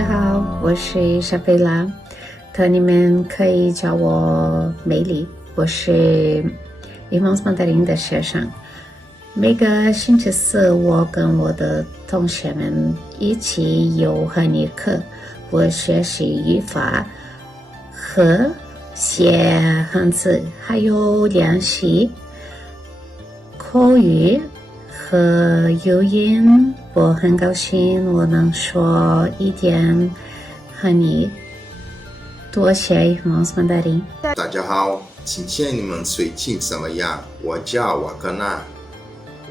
家好，我是莎菲拉，你们可以叫我美丽。我是 Irmãos Mandarim 的学生。每个星期四，我跟我的同学们一起有汉语课，我学习语法和写汉字，还有练习口语和语音。我很高兴我能说一点汉语，多谢 Irmãos Mandarim。大家好，今天你们最近怎么样？我叫瓦格纳，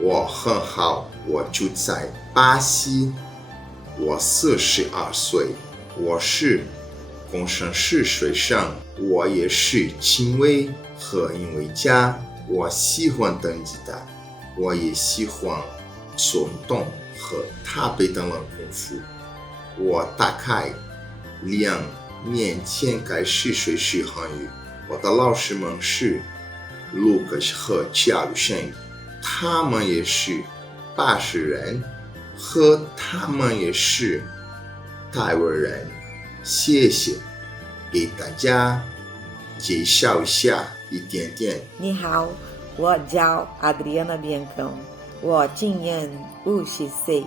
我很好，我住在巴西，我42岁，我是工程师学生，我也是亲卫和音乐家，我喜欢登吉他，我也喜欢做运动和踏背等功夫。我大概2年前开始学习汉语，我的老师们是卢克斯和加鲁申，他们也是巴西人，和他们也是台湾人。谢谢，给大家介绍一下一点点。你好，我叫 Adriana Biancão， 我今年50岁，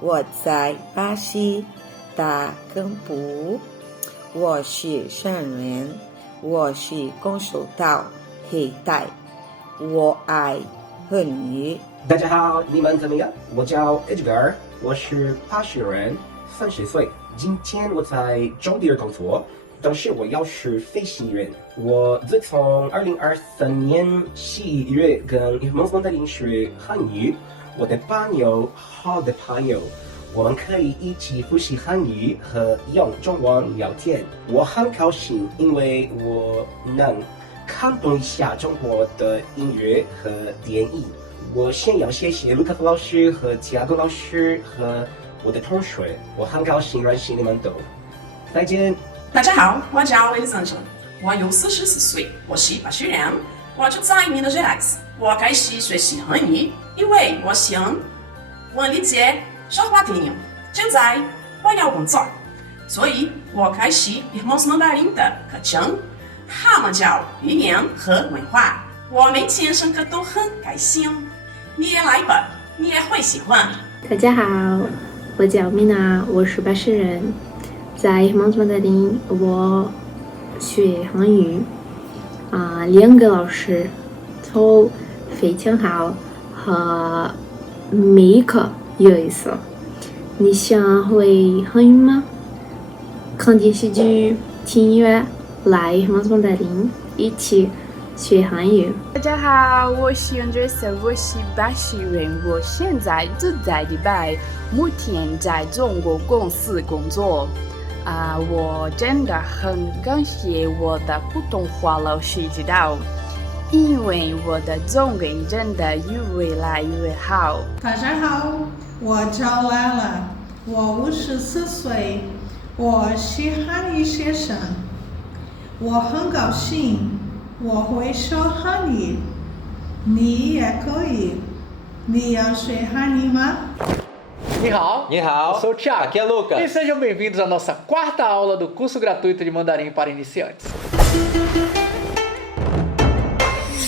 我在巴西大根部，我是商人，我是空手道黑带，我爱汉语。大家好，你们怎么样？我叫 Edgar， 我是巴西人，30岁。今天我在中地工作，但是我要是飞行员。我自从2023年11月跟 Irmãos Mandarim 学汉语，我的朋友，好的朋友，我们可以一起复习汉语和用中文聊天。我很高兴，因为我能看懂一下中国的音乐和电影。我先要谢谢卢卡斯老师和加古老师和我的同学，我很高兴认识你们都。再见。大家好，我叫 Elisângela， 我有44岁，我是巴西人，我住在 Minas Gerais。我开始学习汉语，因为我想理解说话电影。现在我要工作，所以我开始 Irmãos Mandarim 的课程，他们教语言和文化。我每天上课都很开心，你也来吧，你也会喜欢。大家好，我叫米娜，我是巴西人，在 Irmãos Mandarim 我学汉语2个老师都非常好，和每一课有意思。你想会汉语吗？看电视剧、听音乐，来 Irmãos Mandarim 一起学汉语。大家好，我是 Andressa， 我是巴西人，我现在住在迪拜，目前在中国公司工作。我真的很感谢我的普通话老师指导，因为我的中文真的越来越好。大家好，我叫莱拉，我54岁，我是汉语学生，我很高兴我会说汉语，你也可以。你要学汉语吗？你好, eu sou o Thiago, aqui é Lucas. E sejam bem-vindos à nossa 4ª aula do curso gratuito de Mandarim para iniciantes.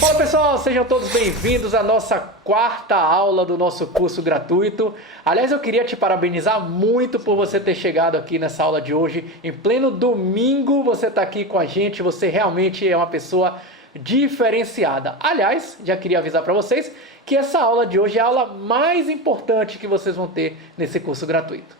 Fala pessoal, sejam todos bem-vindos à nossa 4ª aula do nosso curso gratuito. Aliás, eu queria te parabenizar muito por você ter chegado aqui nessa aula de hoje. Em pleno domingo você está aqui com a gente, você realmente é uma pessoa diferenciada. Aliás, já queria avisar para vocês que essa aula de hoje é a aula mais importante que vocês vão ter nesse curso gratuito.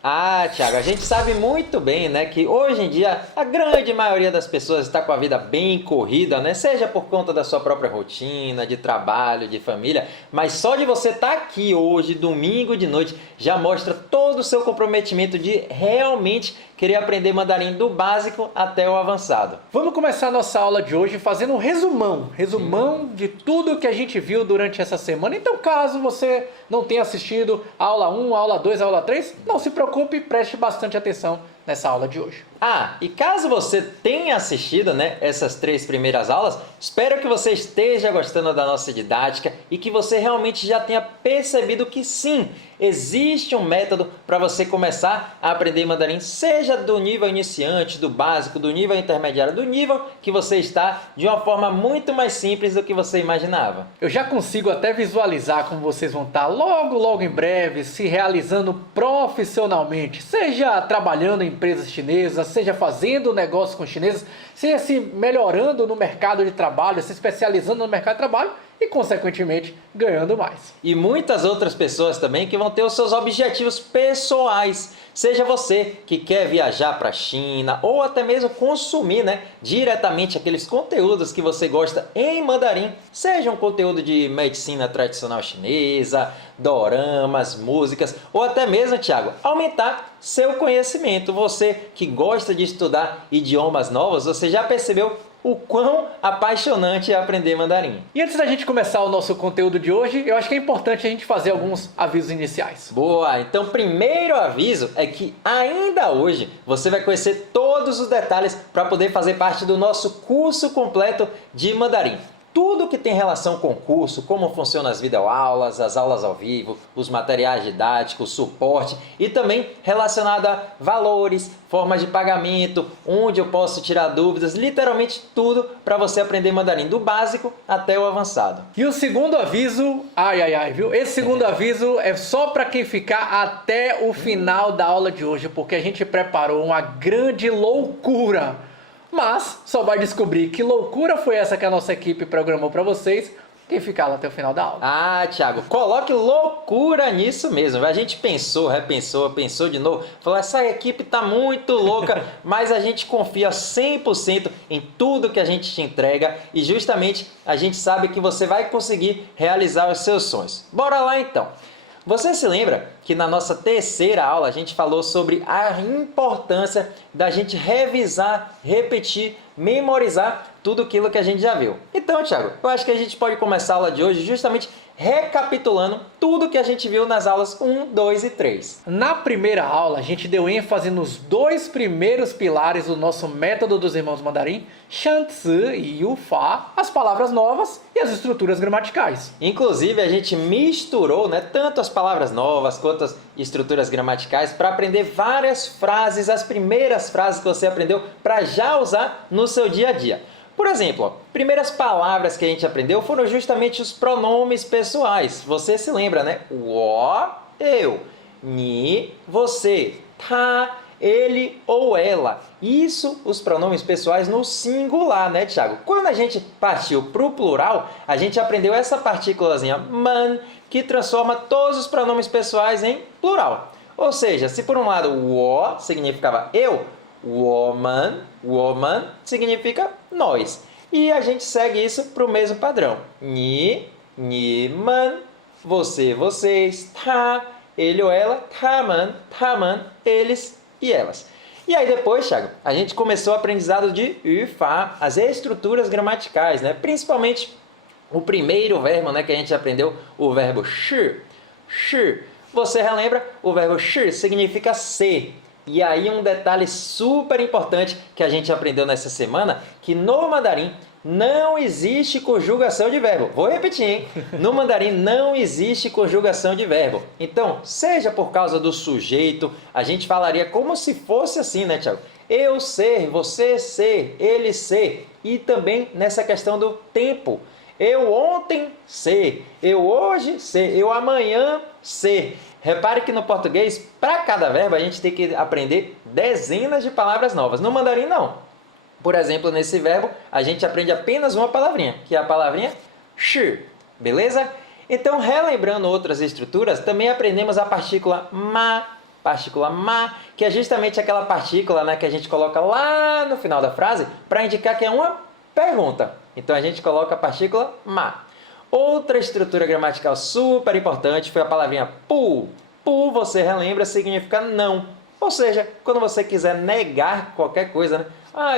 Thiago, a gente sabe muito bem, né, que hoje em dia a grande maioria das pessoas está com a vida bem corrida, né, seja por conta da sua própria rotina, de trabalho, de família, mas só de você estar aqui hoje, domingo de noite, já mostra todo o seu comprometimento de realmente querer aprender mandarim do básico até o avançado. Vamos começar a nossa aula de hoje fazendo um resumão de tudo que a gente viu durante essa semana. Então, caso você não tenha assistido a aula 1, a aula 2, a aula 3, não se preocupe, preste bastante atenção nessa aula de hoje. E caso você tenha assistido, né, essas 3 primeiras aulas, espero que você esteja gostando da nossa didática e que você realmente já tenha percebido que sim, existe um método para você começar a aprender mandarim, seja do nível iniciante, do básico, do nível intermediário, do nível que você está, de uma forma muito mais simples do que você imaginava. Eu já consigo até visualizar como vocês vão estar logo em breve se realizando profissionalmente, seja trabalhando em empresas chinesas, seja fazendo negócio com chineses, seja se melhorando no mercado de trabalho, se especializando no mercado de trabalho e, consequentemente, ganhando mais. E muitas outras pessoas também que vão ter os seus objetivos pessoais. Seja você que quer viajar para a China ou até mesmo consumir, diretamente aqueles conteúdos que você gosta em mandarim, seja um conteúdo de medicina tradicional chinesa, doramas, músicas ou até mesmo, Thiago, aumentar seu conhecimento. Você que gosta de estudar idiomas novos, você já percebeu o quão apaixonante é aprender mandarim. E antes da gente começar o nosso conteúdo de hoje, eu acho que é importante a gente fazer alguns avisos iniciais. Boa! Então, primeiro aviso é que ainda hoje você vai conhecer todos os detalhes para poder fazer parte do nosso curso completo de mandarim. Tudo que tem relação com o curso, como funcionam as videoaulas, as aulas ao vivo, os materiais didáticos, suporte e também relacionado a valores, formas de pagamento, onde eu posso tirar dúvidas, literalmente tudo para você aprender mandarim do básico até o avançado. E o segundo aviso, viu? Esse segundo aviso é só para quem ficar até o final da aula de hoje, porque a gente preparou uma grande loucura. Mas só vai descobrir que loucura foi essa que a nossa equipe programou para vocês quem ficar lá até o final da aula. Ah, Thiago, coloque loucura nisso mesmo. A gente pensou, repensou, pensou de novo. Falou, essa equipe tá muito louca, mas a gente confia 100% em tudo que a gente te entrega e justamente a gente sabe que você vai conseguir realizar os seus sonhos. Bora lá então! Você se lembra que na nossa terceira aula a gente falou sobre a importância da gente revisar, repetir, memorizar tudo aquilo que a gente já viu. Então, Thiago, eu acho que a gente pode começar a aula de hoje justamente recapitulando tudo que a gente viu nas aulas 1, 2 e 3. Na primeira aula, a gente deu ênfase nos dois primeiros pilares do nosso método dos irmãos mandarim, Shanzi e Yufa, as palavras novas e as estruturas gramaticais. Inclusive, a gente misturou tanto as palavras novas quanto as estruturas gramaticais para aprender várias frases, as primeiras frases que você aprendeu para já usar no seu dia a dia. Por exemplo, primeiras palavras que a gente aprendeu foram justamente os pronomes pessoais. Você se lembra, Wo, eu, ni, você, tá, ele ou ela. Isso, os pronomes pessoais no singular, Thiago? Quando a gente partiu para o plural, a gente aprendeu essa partículazinha man, que transforma todos os pronomes pessoais em plural. Ou seja, se por um lado wo significava eu, woman significa nós. E a gente segue isso para o mesmo padrão. Ni, man, você, vocês, tá, ele ou ela, man, eles e elas. E aí depois, Thiago, a gente começou o aprendizado de Yufa, as estruturas gramaticais, principalmente o primeiro verbo que a gente aprendeu, o verbo shi. Você relembra? O verbo shi significa ser. E aí um detalhe super importante que a gente aprendeu nessa semana, que no mandarim não existe conjugação de verbo. Vou repetir, hein? No mandarim não existe conjugação de verbo. Então, seja por causa do sujeito, a gente falaria como se fosse assim, Thiago? Eu ser, você ser, ele ser. E também nessa questão do tempo. Eu ontem ser, eu hoje ser, eu amanhã ser. Repare que no português, para cada verbo, a gente tem que aprender dezenas de palavras novas. No mandarim, não. Por exemplo, nesse verbo, a gente aprende apenas uma palavrinha, que é a palavrinha shi. Beleza? Então, relembrando outras estruturas, também aprendemos a partícula ma, que é justamente aquela partícula que a gente coloca lá no final da frase para indicar que é uma pergunta. Então, a gente coloca a partícula ma. Outra estrutura gramatical super importante foi a palavrinha pu. Pu, você relembra, significa não. Ou seja, quando você quiser negar qualquer coisa,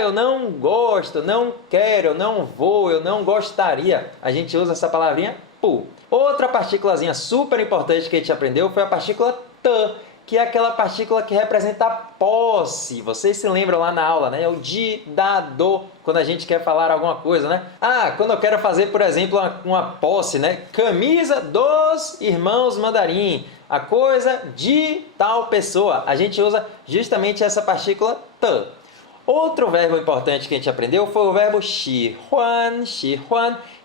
eu não gosto, não quero, eu não vou, eu não gostaria. A gente usa essa palavrinha pu. Outra partículazinha super importante que a gente aprendeu foi a partícula t, que é aquela partícula que representa a posse. Vocês se lembram lá na aula, né? É o de, da, do, quando a gente quer falar alguma coisa, né? Quando eu quero fazer, por exemplo, uma posse, né? Camisa dos irmãos Mandarim. A coisa de tal pessoa. A gente usa justamente essa partícula t. Outro verbo importante que a gente aprendeu foi o verbo xihuan,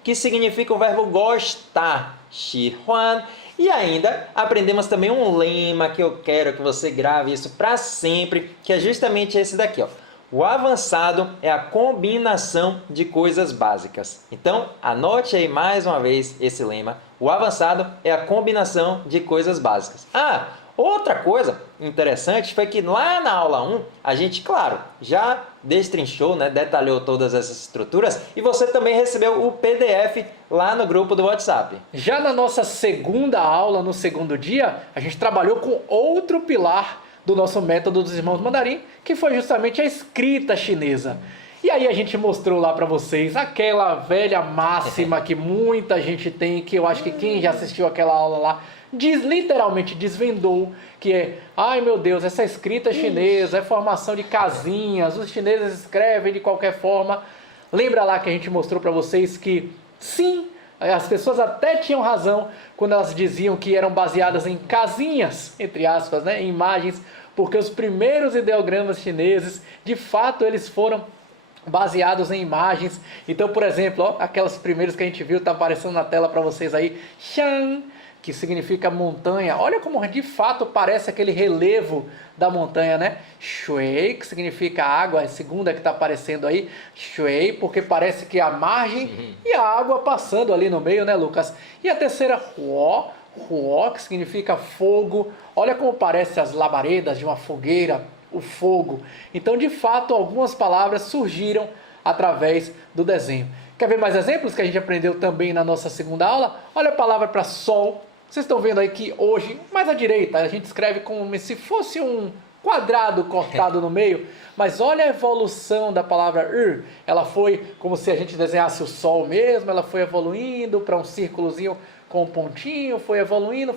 que significa o verbo gostar. Xihuan. E ainda aprendemos também um lema que eu quero que você grave isso para sempre, que é justamente esse daqui, ó. O avançado é a combinação de coisas básicas. Então, anote aí mais uma vez esse lema. O avançado é a combinação de coisas básicas. Outra coisa interessante foi que lá na aula 1, a gente, claro, já destrinchou, né, detalhou todas essas estruturas e você também recebeu o PDF lá no grupo do WhatsApp. Já na nossa segunda aula, no segundo dia, a gente trabalhou com outro pilar do nosso método dos irmãos Mandarim, que foi justamente a escrita chinesa. E aí a gente mostrou lá para vocês aquela velha máxima que muita gente tem, que eu acho que quem já assistiu aquela aula lá literalmente desvendou, que é, ai meu Deus, essa escrita chinesa é formação de casinhas, os chineses escrevem de qualquer forma. Lembra lá que a gente mostrou para vocês que sim, as pessoas até tinham razão quando elas diziam que eram baseadas em casinhas, entre aspas, né, em imagens, porque os primeiros ideogramas chineses, de fato, eles foram baseados em imagens. Então, por exemplo, ó, aquelas primeiras que a gente viu, tá aparecendo na tela para vocês aí, Shan, que significa montanha. Olha como de fato parece aquele relevo da montanha, né? Shui, que significa água, a segunda que está aparecendo aí, Shui, porque parece que a margem e a água passando ali no meio, né, Lucas? E a terceira, Huo, que significa fogo. Olha como parece as labaredas de uma fogueira, o fogo. Então, de fato, algumas palavras surgiram através do desenho. Quer ver mais exemplos que a gente aprendeu também na nossa segunda aula? Olha a palavra para sol. Vocês estão vendo aí que hoje, mais à direita, a gente escreve como se fosse um quadrado cortado no meio. Mas olha a evolução da palavra Ela foi como se a gente desenhasse o sol mesmo. Ela foi evoluindo para um círculozinho com um pontinho. Foi evoluindo.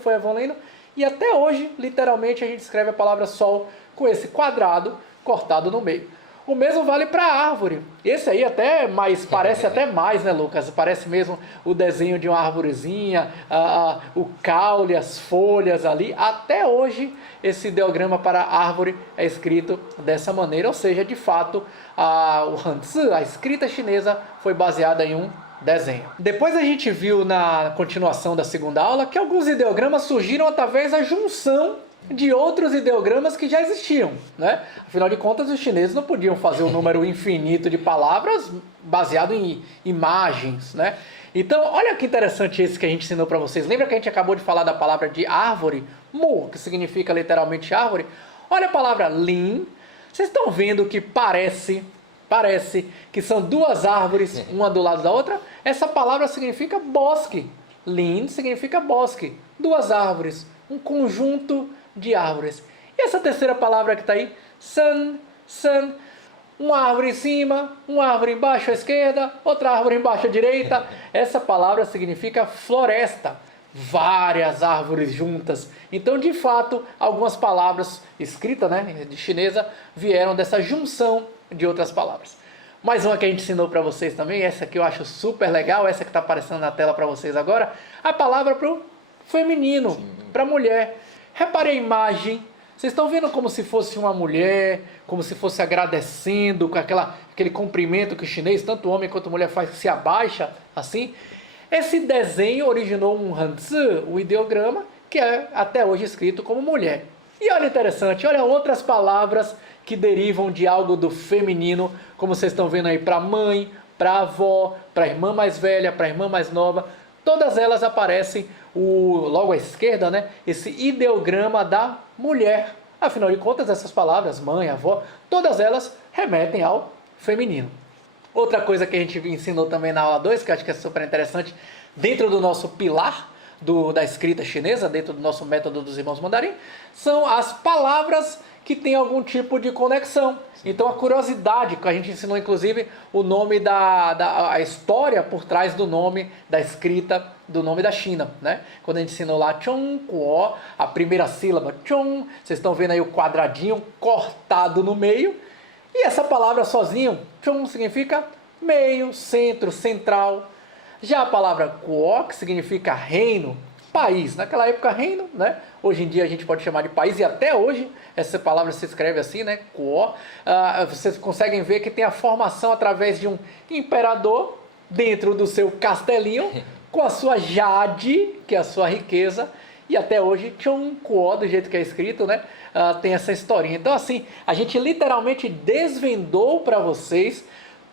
E até hoje, literalmente, a gente escreve a palavra sol com esse quadrado cortado no meio. O mesmo vale para a árvore. Esse aí até mais, parece até mais, né, Lucas? Parece mesmo o desenho de uma arvorezinha, o caule, as folhas ali. Até hoje, esse ideograma para a árvore é escrito dessa maneira. Ou seja, de fato, o Hanzi, a escrita chinesa, foi baseada em um desenho. Depois a gente viu na continuação da segunda aula que alguns ideogramas surgiram através da junção de outros ideogramas que já existiam, né? Afinal de contas, os chineses não podiam fazer um número infinito de palavras baseado em imagens, né? Então, olha que interessante esse que a gente ensinou para vocês. Lembra que a gente acabou de falar da palavra de árvore? Mu, que significa literalmente árvore. Olha a palavra lin. Vocês estão vendo que parece que são duas árvores, uma do lado da outra? Essa palavra significa bosque. Lin significa bosque. Duas árvores, um conjunto de árvores. E essa terceira palavra que está aí, san, uma árvore em cima, uma árvore embaixo à esquerda, outra árvore embaixo à direita. Essa palavra significa floresta, várias árvores juntas. Então, de fato, algumas palavras escritas, né, de chinesa vieram dessa junção de outras palavras. Mais uma que a gente ensinou para vocês também, essa que eu acho super legal, essa que está aparecendo na tela para vocês agora, a palavra para o feminino, para mulher. Repare a imagem. Vocês estão vendo como se fosse uma mulher, como se fosse agradecendo, com aquele cumprimento que o chinês, tanto homem quanto mulher faz, que se abaixa, assim. Esse desenho originou um Hanzi, o ideograma, que é até hoje escrito como mulher. E olha interessante, olha outras palavras que derivam de algo do feminino, como vocês estão vendo aí, para mãe, para avó, para irmã mais velha, para irmã mais nova. Todas elas aparecem logo à esquerda, né, esse ideograma da mulher. Afinal de contas, essas palavras, mãe, avó, todas elas remetem ao feminino. Outra coisa que a gente ensinou também na aula 2, que eu acho que é super interessante, dentro do nosso pilar da escrita chinesa, dentro do nosso método dos irmãos Mandarim, são as palavras que tem algum tipo de conexão. Então a curiosidade, que a gente ensinou inclusive o nome a história por trás do nome da escrita do nome da China, né? Quando a gente ensinou lá Chongguo, a primeira sílaba Chong, vocês estão vendo aí o quadradinho cortado no meio, e essa palavra sozinho, Chong, significa meio, centro, central. Já a palavra Guo, que significa reino, país, naquela época reino, né? Hoje em dia a gente pode chamar de país, e até hoje essa palavra se escreve assim, né? Guo. Vocês conseguem ver que tem a formação através de um imperador dentro do seu castelinho, com a sua jade, que é a sua riqueza, e até hoje Chongguo, do jeito que é escrito, né? Tem essa historinha. Então assim, a gente literalmente desvendou para vocês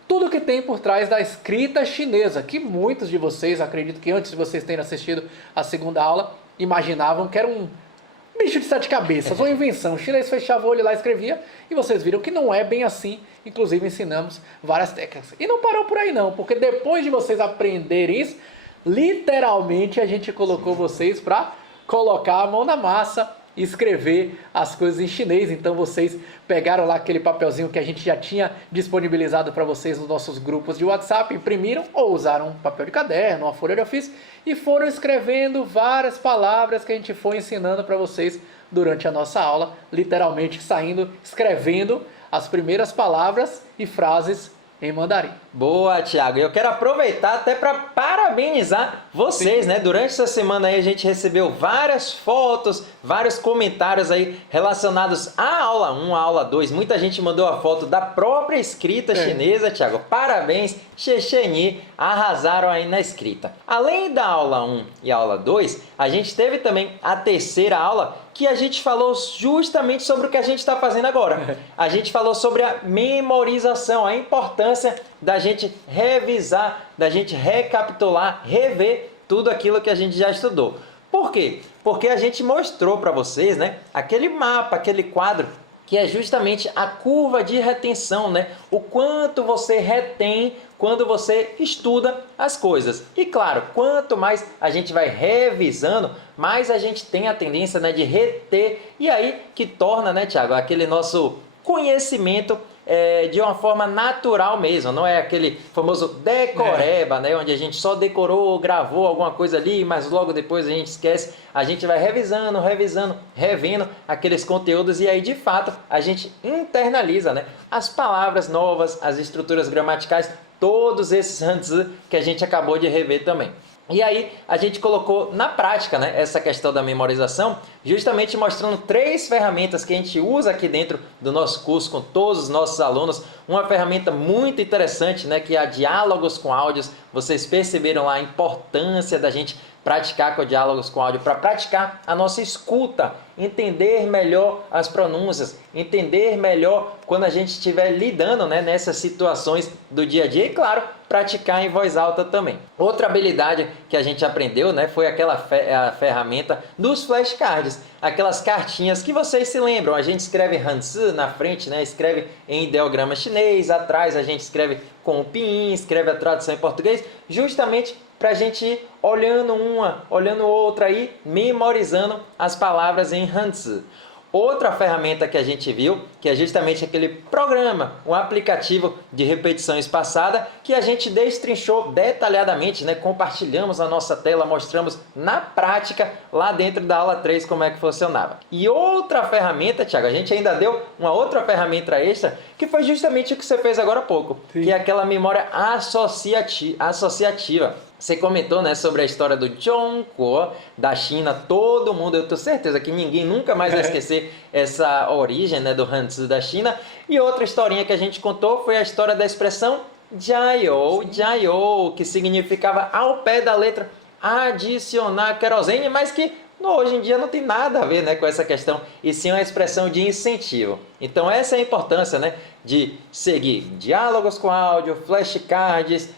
tudo que tem por trás da escrita chinesa, que muitos de vocês, acredito que antes de vocês terem assistido a segunda aula, imaginavam que era um bicho de 7 cabeças, uma invenção. O chinês fechava o olho lá e escrevia, e vocês viram que não é bem assim. Inclusive ensinamos várias técnicas. E não parou por aí não, porque depois de vocês aprenderem isso, literalmente a gente colocou vocês para colocar a mão na massa e escrever as coisas em chinês. Então vocês pegaram lá aquele papelzinho que a gente já tinha disponibilizado para vocês nos nossos grupos de WhatsApp, imprimiram ou usaram um papel de caderno, uma folha de ofício e foram escrevendo várias palavras que a gente foi ensinando para vocês durante a nossa aula, literalmente escrevendo as primeiras palavras e frases em mandarim. Boa, Thiago. Eu quero aproveitar até para parabenizar vocês, né? Durante essa semana aí a gente recebeu várias fotos, vários comentários aí relacionados à aula 1, à aula 2. Muita gente mandou a foto da própria escrita chinesa, Thiago. Parabéns, Xexeni, arrasaram aí na escrita. Além da aula 1 e a aula 2, a gente teve também a terceira aula, que a gente falou justamente sobre o que a gente está fazendo agora. A gente falou sobre a memorização, a importância da gente revisar, da gente recapitular, rever tudo aquilo que a gente já estudou. Por quê? Porque a gente mostrou para vocês, né, aquele mapa, aquele quadro, que é justamente a curva de retenção, né? O quanto você retém quando você estuda as coisas. E claro, quanto mais a gente vai revisando, mais a gente tem a tendência, né, de reter. E aí que torna, né, Thiago, aquele nosso conhecimento de uma forma natural mesmo, não é aquele famoso decoreba, né, onde a gente só decorou, gravou alguma coisa ali, mas logo depois a gente esquece. A gente vai revisando, revendo aqueles conteúdos e aí de fato a gente internaliza, né, as palavras novas, as estruturas gramaticais, todos esses Hanzi que a gente acabou de rever também. E aí a gente colocou na prática, né, essa questão da memorização, justamente mostrando 3 ferramentas que a gente usa aqui dentro do nosso curso com todos os nossos alunos. Uma ferramenta muito interessante, né, que é a Diálogos com Áudios. Vocês perceberam lá a importância da gente praticar com diálogos com áudio, para praticar a nossa escuta, entender melhor as pronúncias, entender melhor quando a gente estiver lidando, né, nessas situações do dia a dia e, claro, praticar em voz alta também. Outra habilidade que a gente aprendeu, né, foi aquela a ferramenta dos flashcards, aquelas cartinhas que vocês se lembram. A gente escreve Hanzi na frente, né, escreve em ideograma chinês, atrás a gente escreve com o pinyin, escreve a tradução em português, justamente para a gente ir olhando uma, olhando outra aí, memorizando as palavras em Hanzi. Outra ferramenta que a gente viu, que é justamente aquele programa, um aplicativo de repetição espaçada, que a gente destrinchou detalhadamente, né? Compartilhamos a nossa tela, mostramos na prática, lá dentro da aula 3, como é que funcionava. E outra ferramenta, Thiago, a gente ainda deu uma outra ferramenta extra, que foi justamente o que você fez agora há pouco, que é aquela memória associativa. Você comentou, né, sobre a história do Zhongguo, da China. Todo mundo, eu tenho certeza que ninguém nunca mais vai esquecer essa origem, né, do Hanzi da China. E outra historinha que a gente contou foi a história da expressão jiayou, que significava ao pé da letra adicionar querosene, mas que hoje em dia não tem nada a ver, né, com essa questão, e sim uma expressão de incentivo. Então essa é a importância, né, de seguir diálogos com áudio, flashcards,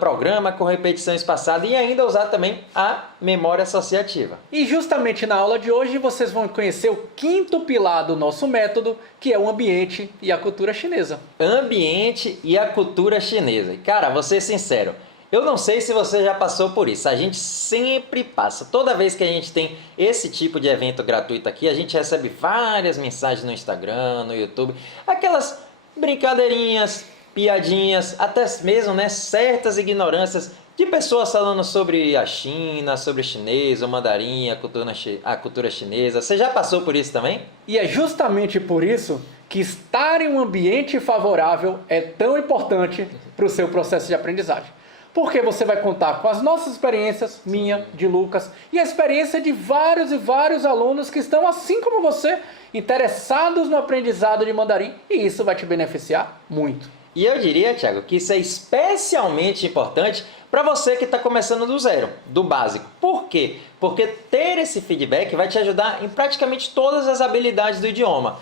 programa com repetição espaçada e ainda usar também a memória associativa. E justamente na aula de hoje vocês vão conhecer o 5º pilar do nosso método, que é o ambiente e a cultura chinesa. Ambiente e a cultura chinesa. E cara, vou ser sincero, Eu não sei se você já passou por isso, a gente sempre passa. Toda vez que a gente tem esse tipo de evento gratuito aqui, a gente recebe várias mensagens no Instagram, no YouTube, aquelas brincadeirinhas, piadinhas, até mesmo, né, certas ignorâncias de pessoas falando sobre a China, sobre o chinês, o mandarim, a cultura chinesa. Você já passou por isso também? E é justamente por isso que estar em um ambiente favorável é tão importante para o seu processo de aprendizagem. Porque você vai contar com as nossas experiências, minha, de Lucas, e a experiência de vários e vários alunos que estão, assim como você, interessados no aprendizado de mandarim, e isso vai te beneficiar muito. E eu diria, Thiago, que isso é especialmente importante para você que está começando do zero, do básico. Por quê? Porque ter esse feedback vai te ajudar em praticamente todas as habilidades do idioma.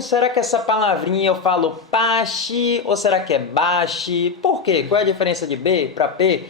Será que essa palavrinha eu falo pashi ou será que é bashi? Por quê? Qual é a diferença de B para P?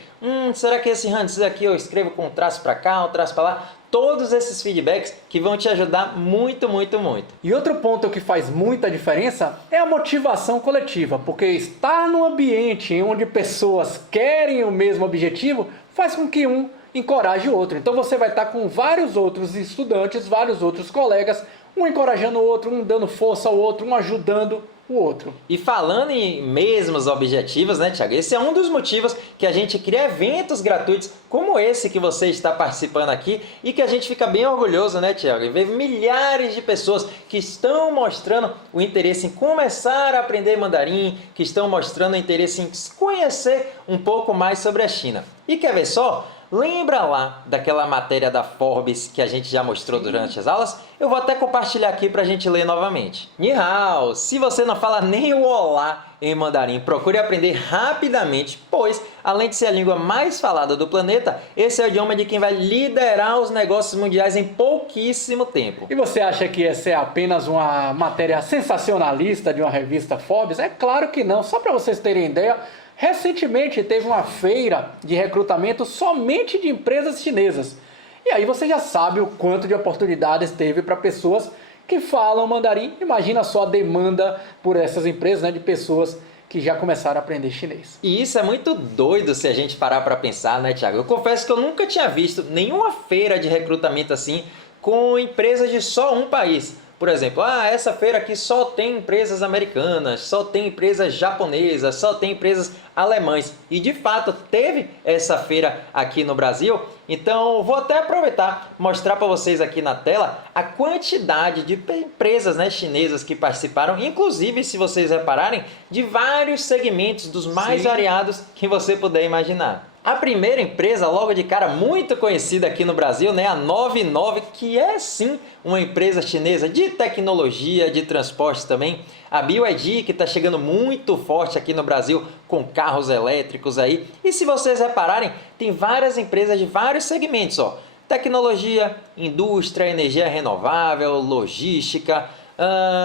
Será que esse hanzi aqui eu escrevo com um traço para cá, um traço para lá? Todos esses feedbacks que vão te ajudar muito, muito, muito. E outro ponto que faz muita diferença é a motivação coletiva, porque estar num ambiente onde pessoas querem o mesmo objetivo faz com que um encoraje o outro. Então você vai estar com vários outros estudantes, vários outros colegas, um encorajando o outro, um dando força ao outro, um ajudando o outro. E falando em mesmos objetivos, né, Thiago? Esse é um dos motivos que a gente cria eventos gratuitos como esse que você está participando aqui e que a gente fica bem orgulhoso, né, Thiago? E ver milhares de pessoas que estão mostrando o interesse em começar a aprender mandarim, que estão mostrando o interesse em conhecer um pouco mais sobre a China. E quer ver só? Lembra lá daquela matéria da Forbes que a gente já mostrou durante as aulas? Eu vou até compartilhar aqui para a gente ler novamente. Ni hao! Se você não fala nem o olá em mandarim, procure aprender rapidamente, pois, além de ser a língua mais falada do planeta, esse é o idioma de quem vai liderar os negócios mundiais em pouquíssimo tempo. E você acha que essa é apenas uma matéria sensacionalista de uma revista Forbes? É claro que não. Só para vocês terem ideia, recentemente teve uma feira de recrutamento somente de empresas chinesas. E aí você já sabe o quanto de oportunidades teve para pessoas que falam mandarim. Imagina só a demanda por essas empresas, né, de pessoas que já começaram a aprender chinês. E isso é muito doido se a gente parar para pensar, né, Thiago? Eu confesso que eu nunca tinha visto nenhuma feira de recrutamento assim com empresas de só um país. Por exemplo, essa feira aqui só tem empresas americanas, só tem empresas japonesas, só tem empresas alemãs. E de fato teve essa feira aqui no Brasil. Então vou até aproveitar e mostrar para vocês aqui na tela a quantidade de empresas, né, chinesas que participaram. Inclusive, se vocês repararem, de vários segmentos dos mais variados que você puder imaginar. A primeira empresa, logo de cara, muito conhecida aqui no Brasil, né, a 99, que é sim uma empresa chinesa de tecnologia, de transporte também. A BYD, que está chegando muito forte aqui no Brasil com carros elétricos aí. E se vocês repararem, tem várias empresas de vários segmentos, ó. Tecnologia, indústria, energia renovável, logística,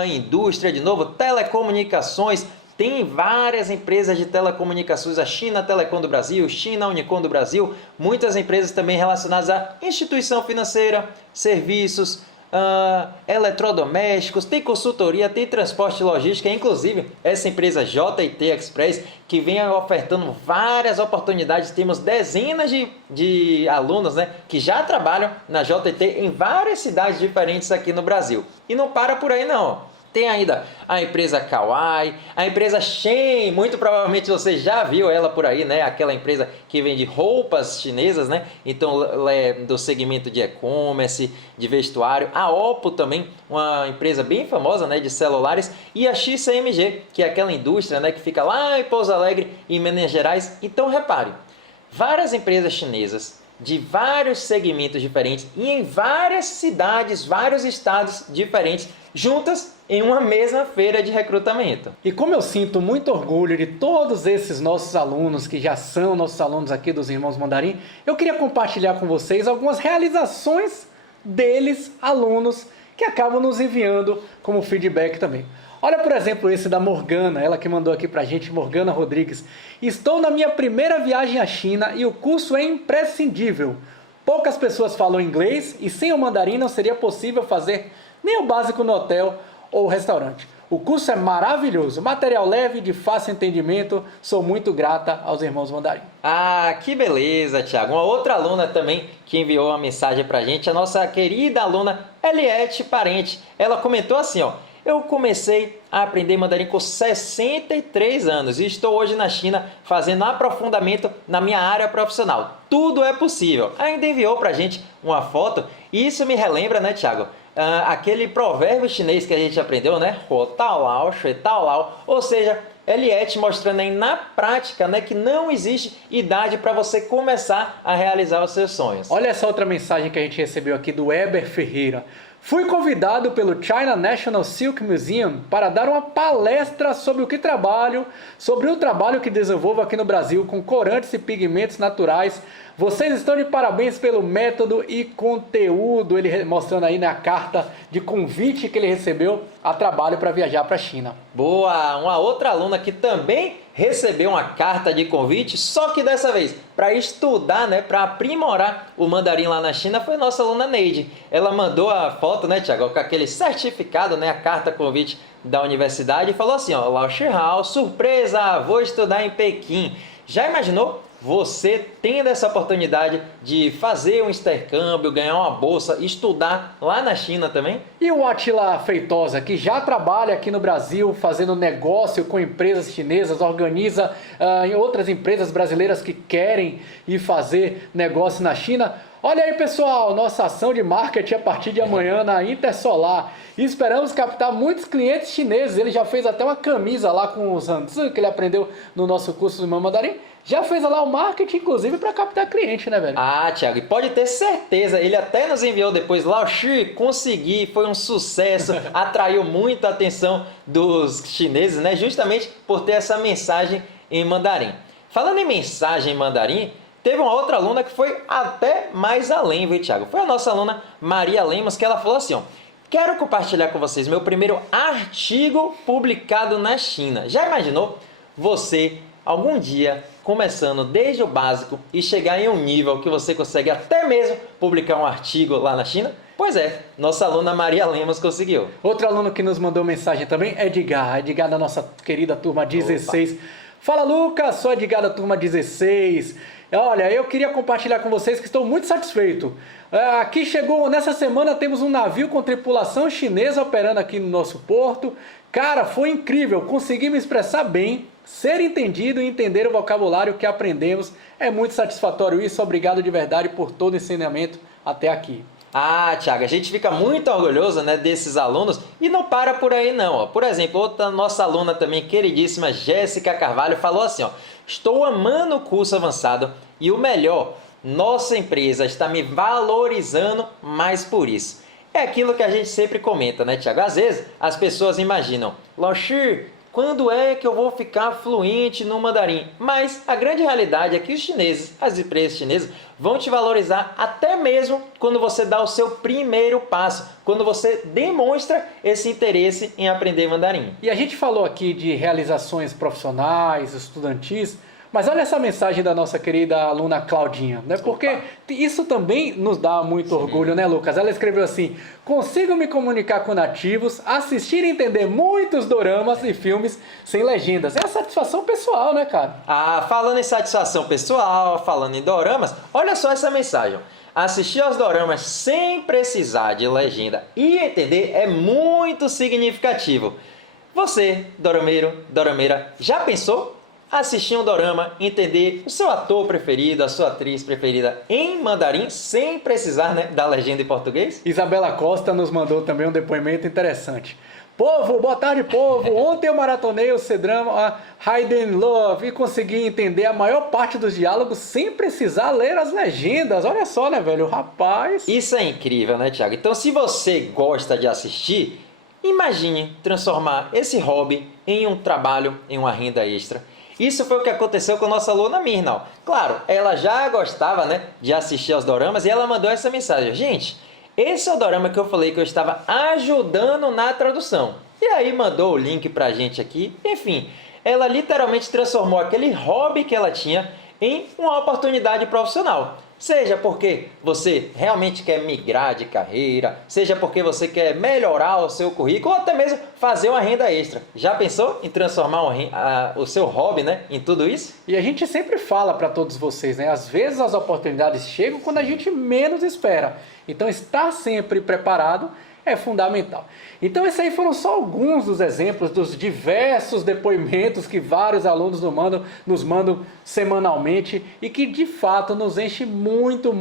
indústria de novo, telecomunicações. Tem várias empresas de telecomunicações, a China Telecom do Brasil, China Unicom do Brasil, muitas empresas também relacionadas à instituição financeira, serviços, eletrodomésticos, tem consultoria, tem transporte e logística, inclusive essa empresa JT Express, que vem ofertando várias oportunidades. Temos dezenas de alunos, né, que já trabalham na JT em várias cidades diferentes aqui no Brasil. E não para por aí não. Tem ainda a empresa Kawai, a empresa Shein, muito provavelmente você já viu ela por aí, né? Aquela empresa que vende roupas chinesas, né? Então, é do segmento de e-commerce, de vestuário. A Oppo também, uma empresa bem famosa, né, de celulares. E a XCMG, que é aquela indústria, né, que fica lá em Pouso Alegre, em Minas Gerais. Então, repare, várias empresas chinesas de vários segmentos diferentes e em várias cidades, vários estados diferentes, juntas em uma mesma feira de recrutamento. E como eu sinto muito orgulho de todos esses nossos alunos que já são nossos alunos aqui dos Irmãos Mandarim, eu queria compartilhar com vocês algumas realizações deles, alunos, que acabam nos enviando como feedback também. Olha, por exemplo, esse da Morgana, ela que mandou aqui pra gente, Morgana Rodrigues. Estou na minha primeira viagem à China e o curso é imprescindível. Poucas pessoas falam inglês e sem o mandarim não seria possível fazer nem o básico no hotel ou restaurante. O curso é maravilhoso, material leve, de fácil entendimento. Sou muito grata aos irmãos Mandarim. Ah, que beleza, Thiago. Uma outra aluna também que enviou uma mensagem pra gente, a nossa querida aluna Eliette Parente. Ela comentou assim, ó: eu comecei a aprender mandarim com 63 anos e estou hoje na China fazendo aprofundamento na minha área profissional. Tudo é possível. Ainda enviou pra gente uma foto e isso me relembra, né, Thiago? Aquele provérbio chinês que a gente aprendeu, né? Ho tao lao, shui tao lao. Ou seja, Eliette mostrando aí na prática, né, que não existe idade para você começar a realizar os seus sonhos. Olha essa outra mensagem que a gente recebeu aqui do Eber Ferreira. Fui convidado pelo China National Silk Museum para dar uma palestra sobre o trabalho que desenvolvo aqui no Brasil com corantes e pigmentos naturais. Vocês estão de parabéns pelo método e conteúdo. Ele mostrando aí na carta de convite que ele recebeu a trabalho para viajar para a China. Boa! Uma outra aluna que também recebeu uma carta de convite, só que dessa vez para estudar, né, para aprimorar o mandarim lá na China, foi nossa aluna Neide. Ela mandou a foto, né, Thiago, com aquele certificado, né, a carta convite da universidade e falou assim, ó: Lao Shihao, surpresa, vou estudar em Pequim. Já imaginou? Você tendo essa oportunidade de fazer um intercâmbio, ganhar uma bolsa, estudar lá na China também? E o Atila Feitosa, que já trabalha aqui no Brasil fazendo negócio com empresas chinesas, organiza em outras empresas brasileiras que querem ir fazer negócio na China. Olha aí, pessoal, nossa ação de marketing a partir de amanhã na Intersolar. E esperamos captar muitos clientes chineses. Ele já fez até uma camisa lá com os Hanzi, que ele aprendeu no nosso curso do Mandarim. Já fez lá o marketing, inclusive, para captar cliente, né, velho? Ah, Thiago, e pode ter certeza, ele até nos enviou depois, Lao Shi, consegui, foi um sucesso, atraiu muita atenção dos chineses, né, justamente por ter essa mensagem em mandarim. Falando em mensagem em mandarim, teve uma outra aluna que foi até mais além, viu, Thiago? Foi a nossa aluna Maria Lemos, que ela falou assim, ó: quero compartilhar com vocês meu primeiro artigo publicado na China. Já imaginou você algum dia começando desde o básico e chegar em um nível que você consegue até mesmo publicar um artigo lá na China? Pois é, nossa aluna Maria Lemos conseguiu. Outro aluno que nos mandou mensagem também é Edgar da nossa querida turma 16. Opa. Fala, Lucas, sou Edgar da turma 16. Olha, eu queria compartilhar com vocês que estou muito satisfeito. Aqui chegou, nessa semana temos um navio com tripulação chinesa operando aqui no nosso porto. Cara, foi incrível, consegui me expressar bem, ser entendido e entender o vocabulário que aprendemos. É muito satisfatório isso, obrigado de verdade por todo o ensinamento até aqui. Ah, Thiago, a gente fica muito orgulhoso, né, desses alunos e não para por aí não. Ó. Por exemplo, outra nossa aluna também queridíssima, Jéssica Carvalho, falou assim, ó: estou amando o curso avançado e o melhor, nossa empresa está me valorizando mais por isso. É aquilo que a gente sempre comenta, né, Thiago? Às vezes as pessoas imaginam, Lao Shi, quando é que eu vou ficar fluente no mandarim? Mas a grande realidade é que os chineses, as empresas chinesas, vão te valorizar até mesmo quando você dá o seu primeiro passo, quando você demonstra esse interesse em aprender mandarim. E a gente falou aqui de realizações profissionais, estudantis, mas olha essa mensagem da nossa querida aluna Claudinha, né? Porque isso também nos dá muito orgulho, né, Lucas? Ela escreveu assim: consigo me comunicar com nativos, assistir e entender muitos doramas e filmes sem legendas. É a satisfação pessoal, né, cara? Ah, falando em satisfação pessoal, falando em doramas, olha só essa mensagem. Assistir aos doramas sem precisar de legenda e entender é muito significativo. Você, dorameiro, dorameira, já pensou? Assistir um dorama, entender o seu ator preferido, a sua atriz preferida em mandarim, sem precisar, né, da legenda em português? Isabela Costa nos mandou também um depoimento interessante. Povo, boa tarde, povo. Ontem eu maratonei o C-Drama Hide in Love e consegui entender a maior parte dos diálogos sem precisar ler as legendas. Olha só, né, velho? Rapaz. Isso é incrível, né, Thiago? Então, se você gosta de assistir, imagine transformar esse hobby em um trabalho, em uma renda extra. Isso foi o que aconteceu com a nossa aluna Mirna. Claro, ela já gostava, né, de assistir aos doramas e ela mandou essa mensagem. Gente, esse é o dorama que eu falei que eu estava ajudando na tradução. E aí mandou o link pra gente aqui. Enfim, ela literalmente transformou aquele hobby que ela tinha em uma oportunidade profissional. Seja porque você realmente quer migrar de carreira, seja porque você quer melhorar o seu currículo ou até mesmo fazer uma renda extra. Já pensou em transformar o seu hobby, né, em tudo isso? E a gente sempre fala para todos vocês, né? Às vezes as oportunidades chegam quando a gente menos espera. Então estar sempre preparado é fundamental. Então esses aí foram só alguns dos exemplos dos diversos depoimentos que vários alunos nos mandam semanalmente e que de fato nos enche muito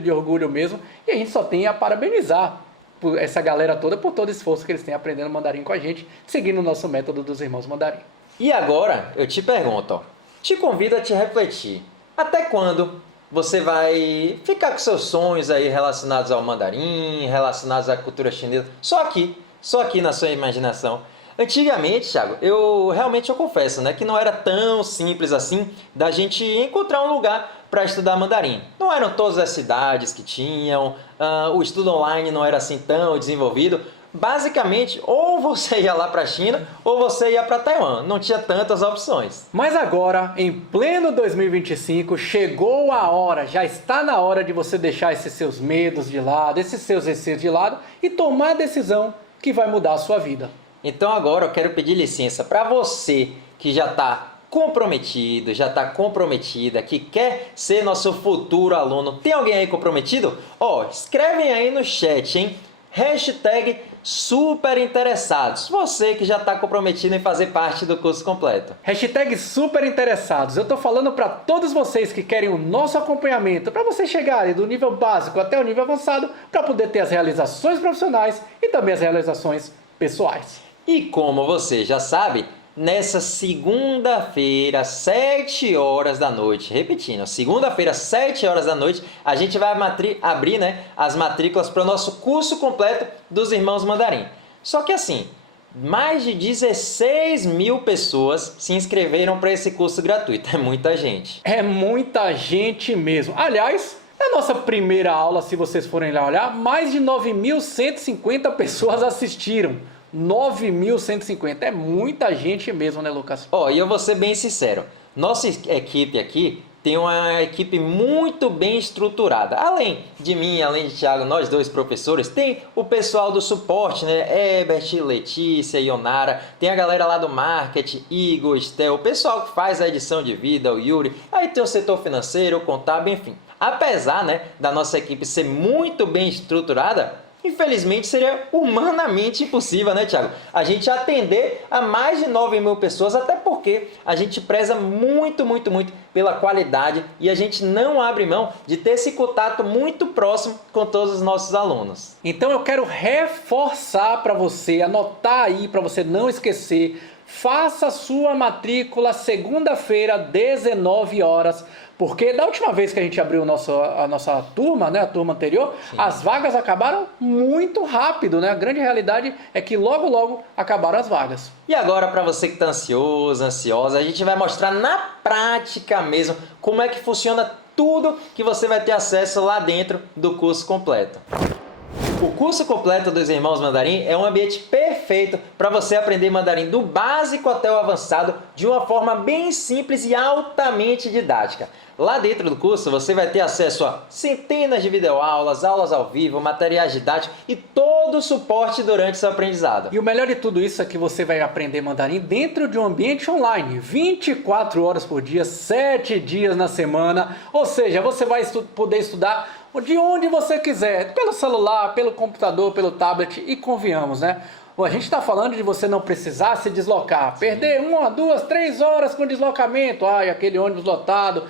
de orgulho mesmo. E a gente só tem a parabenizar por essa galera toda por todo o esforço que eles têm aprendendo mandarim com a gente, seguindo o nosso método dos irmãos mandarim. E agora eu te pergunto, ó, te convido a te refletir. Até quando você vai ficar com seus sonhos aí relacionados ao mandarim, relacionados à cultura chinesa, só aqui na sua imaginação? Antigamente, Thiago, eu confesso, né, que não era tão simples assim da gente encontrar um lugar para estudar mandarim. Não eram todas as cidades que tinham, o estudo online não era assim tão desenvolvido. Basicamente, ou você ia lá para a China ou você ia para Taiwan. Não tinha tantas opções. Mas agora, em pleno 2025, chegou a hora, já está na hora de você deixar esses seus medos de lado, esses seus receios de lado e tomar a decisão que vai mudar a sua vida. Então agora eu quero pedir licença para você que já está comprometido, já está comprometida, que quer ser nosso futuro aluno. Tem alguém aí comprometido? Escrevem aí no chat, hein? Hashtag super interessados. Você que já está comprometido em fazer parte do curso completo. Hashtag super interessados. Eu estou falando para todos vocês que querem o nosso acompanhamento, para vocês chegarem do nível básico até o nível avançado, para poder ter as realizações profissionais e também as realizações pessoais. E como você já sabe, nessa segunda-feira, 7 horas da noite, repetindo, segunda-feira, 7 horas da noite, a gente vai abrir, né, as matrículas para o nosso curso completo dos Irmãos Mandarim. Só que assim, mais de 16 mil pessoas se inscreveram para esse curso gratuito. É muita gente. É muita gente mesmo. Aliás, na nossa primeira aula, se vocês forem lá olhar, mais de 9.150 pessoas assistiram. 9.150, é muita gente mesmo, né, Lucas? E eu vou ser bem sincero, nossa equipe aqui tem uma equipe muito bem estruturada. Além de mim, além de Thiago, nós dois professores, tem o pessoal do suporte, né, Herbert, Letícia, Ionara, tem a galera lá do marketing, Igor, Estel, o pessoal que faz a edição de vida, o Yuri, aí tem o setor financeiro, o contábil, enfim. Apesar, né, da nossa equipe ser muito bem estruturada, infelizmente seria humanamente impossível, né, Thiago? A gente atender a mais de 9 mil pessoas, até porque a gente preza muito pela qualidade e a gente não abre mão de ter esse contato muito próximo com todos os nossos alunos. Então eu quero reforçar para você, anotar aí para você não esquecer, faça sua matrícula segunda-feira, 19 horas, porque da última vez que a gente abriu a nossa turma, né, a turma anterior, sim, as vagas acabaram muito rápido, né? A grande realidade é que logo acabaram as vagas. E agora, para você que está ansioso, ansiosa, a gente vai mostrar na prática mesmo como é que funciona tudo que você vai ter acesso lá dentro do curso completo. O curso completo dos Irmãos Mandarim é um ambiente perfeito para você aprender mandarim do básico até o avançado de uma forma bem simples e altamente didática. Lá dentro do curso você vai ter acesso a centenas de videoaulas, aulas ao vivo, materiais didáticos e todo o suporte durante seu aprendizado. E o melhor de tudo isso é que você vai aprender mandarim dentro de um ambiente online, 24 horas por dia, 7 dias na semana, ou seja, você vai poder estudar de onde você quiser, pelo celular, pelo computador, pelo tablet e convenhamos, né? A gente está falando de você não precisar se deslocar, perder 1, 2, 3 horas com deslocamento, aquele ônibus lotado,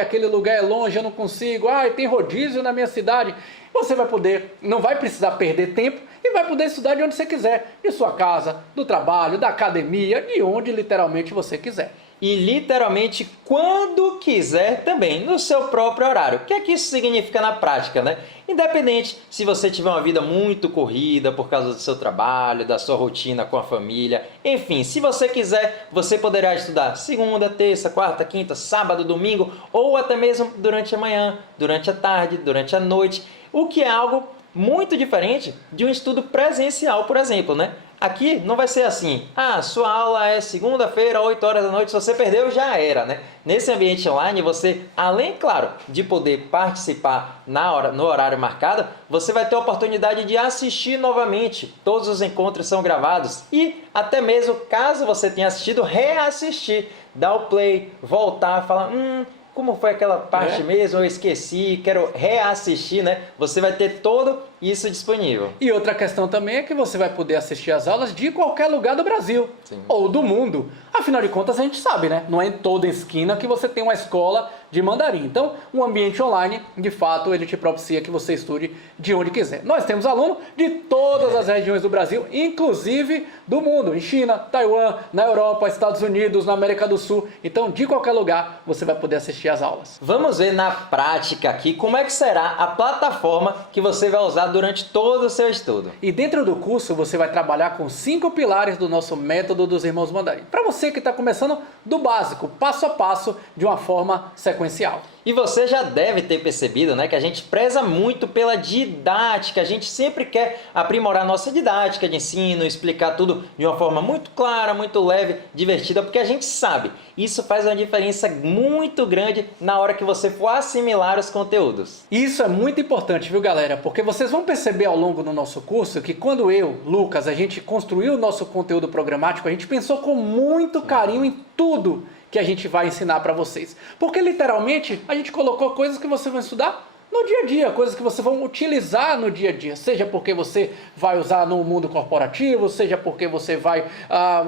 aquele lugar é longe, eu não consigo, tem rodízio na minha cidade. Você vai poder, não vai precisar perder tempo e vai poder estudar de onde você quiser, de sua casa, do trabalho, da academia, de onde literalmente você quiser. E literalmente quando quiser também, no seu próprio horário. O que é que isso significa na prática, né? Independente se você tiver uma vida muito corrida por causa do seu trabalho, da sua rotina com a família, enfim, se você quiser, você poderá estudar segunda, terça, quarta, quinta, sábado, domingo, ou até mesmo durante a manhã, durante a tarde, durante a noite, o que é algo muito diferente de um estudo presencial, por exemplo, né? Aqui não vai ser assim, sua aula é segunda-feira, 8 horas da noite, se você perdeu já era, né? Nesse ambiente online, você, além, claro, de poder participar no horário marcado, você vai ter a oportunidade de assistir novamente. Todos os encontros são gravados e até mesmo, caso você tenha assistido, reassistir, dar o play, voltar, falar, como foi aquela parte mesmo, eu esqueci, quero reassistir, né? Você vai ter todo isso disponível. E outra questão também é que você vai poder assistir as aulas de qualquer lugar do Brasil. Sim. Ou do mundo. Afinal de contas, a gente sabe, né? Não é em toda esquina que você tem uma escola de mandarim. Então, um ambiente online, de fato, ele te propicia que você estude de onde quiser. Nós temos alunos de todas as regiões do Brasil, inclusive do mundo, em China, Taiwan, na Europa, Estados Unidos, na América do Sul. Então, de qualquer lugar, você vai poder assistir as aulas. Vamos ver na prática aqui como é que será a plataforma que você vai usar durante todo o seu estudo. E dentro do curso, você vai trabalhar com 5 pilares do nosso método dos irmãos mandarim. Para você que está começando do básico, passo a passo, de uma forma sequencial. E você já deve ter percebido, né, que a gente preza muito pela didática, a gente sempre quer aprimorar nossa didática de ensino, explicar tudo de uma forma muito clara, muito leve, divertida, porque a gente sabe, isso faz uma diferença muito grande na hora que você for assimilar os conteúdos. Isso é muito importante, viu, galera? Porque vocês vão perceber ao longo do nosso curso que quando eu, Lucas, a gente construiu o nosso conteúdo programático, a gente pensou com muito carinho em tudo que a gente vai ensinar para vocês. Porque literalmente a gente colocou coisas que vocês vão estudar no dia a dia, coisas que vocês vão utilizar no dia a dia, seja porque você vai usar no mundo corporativo, seja porque você vai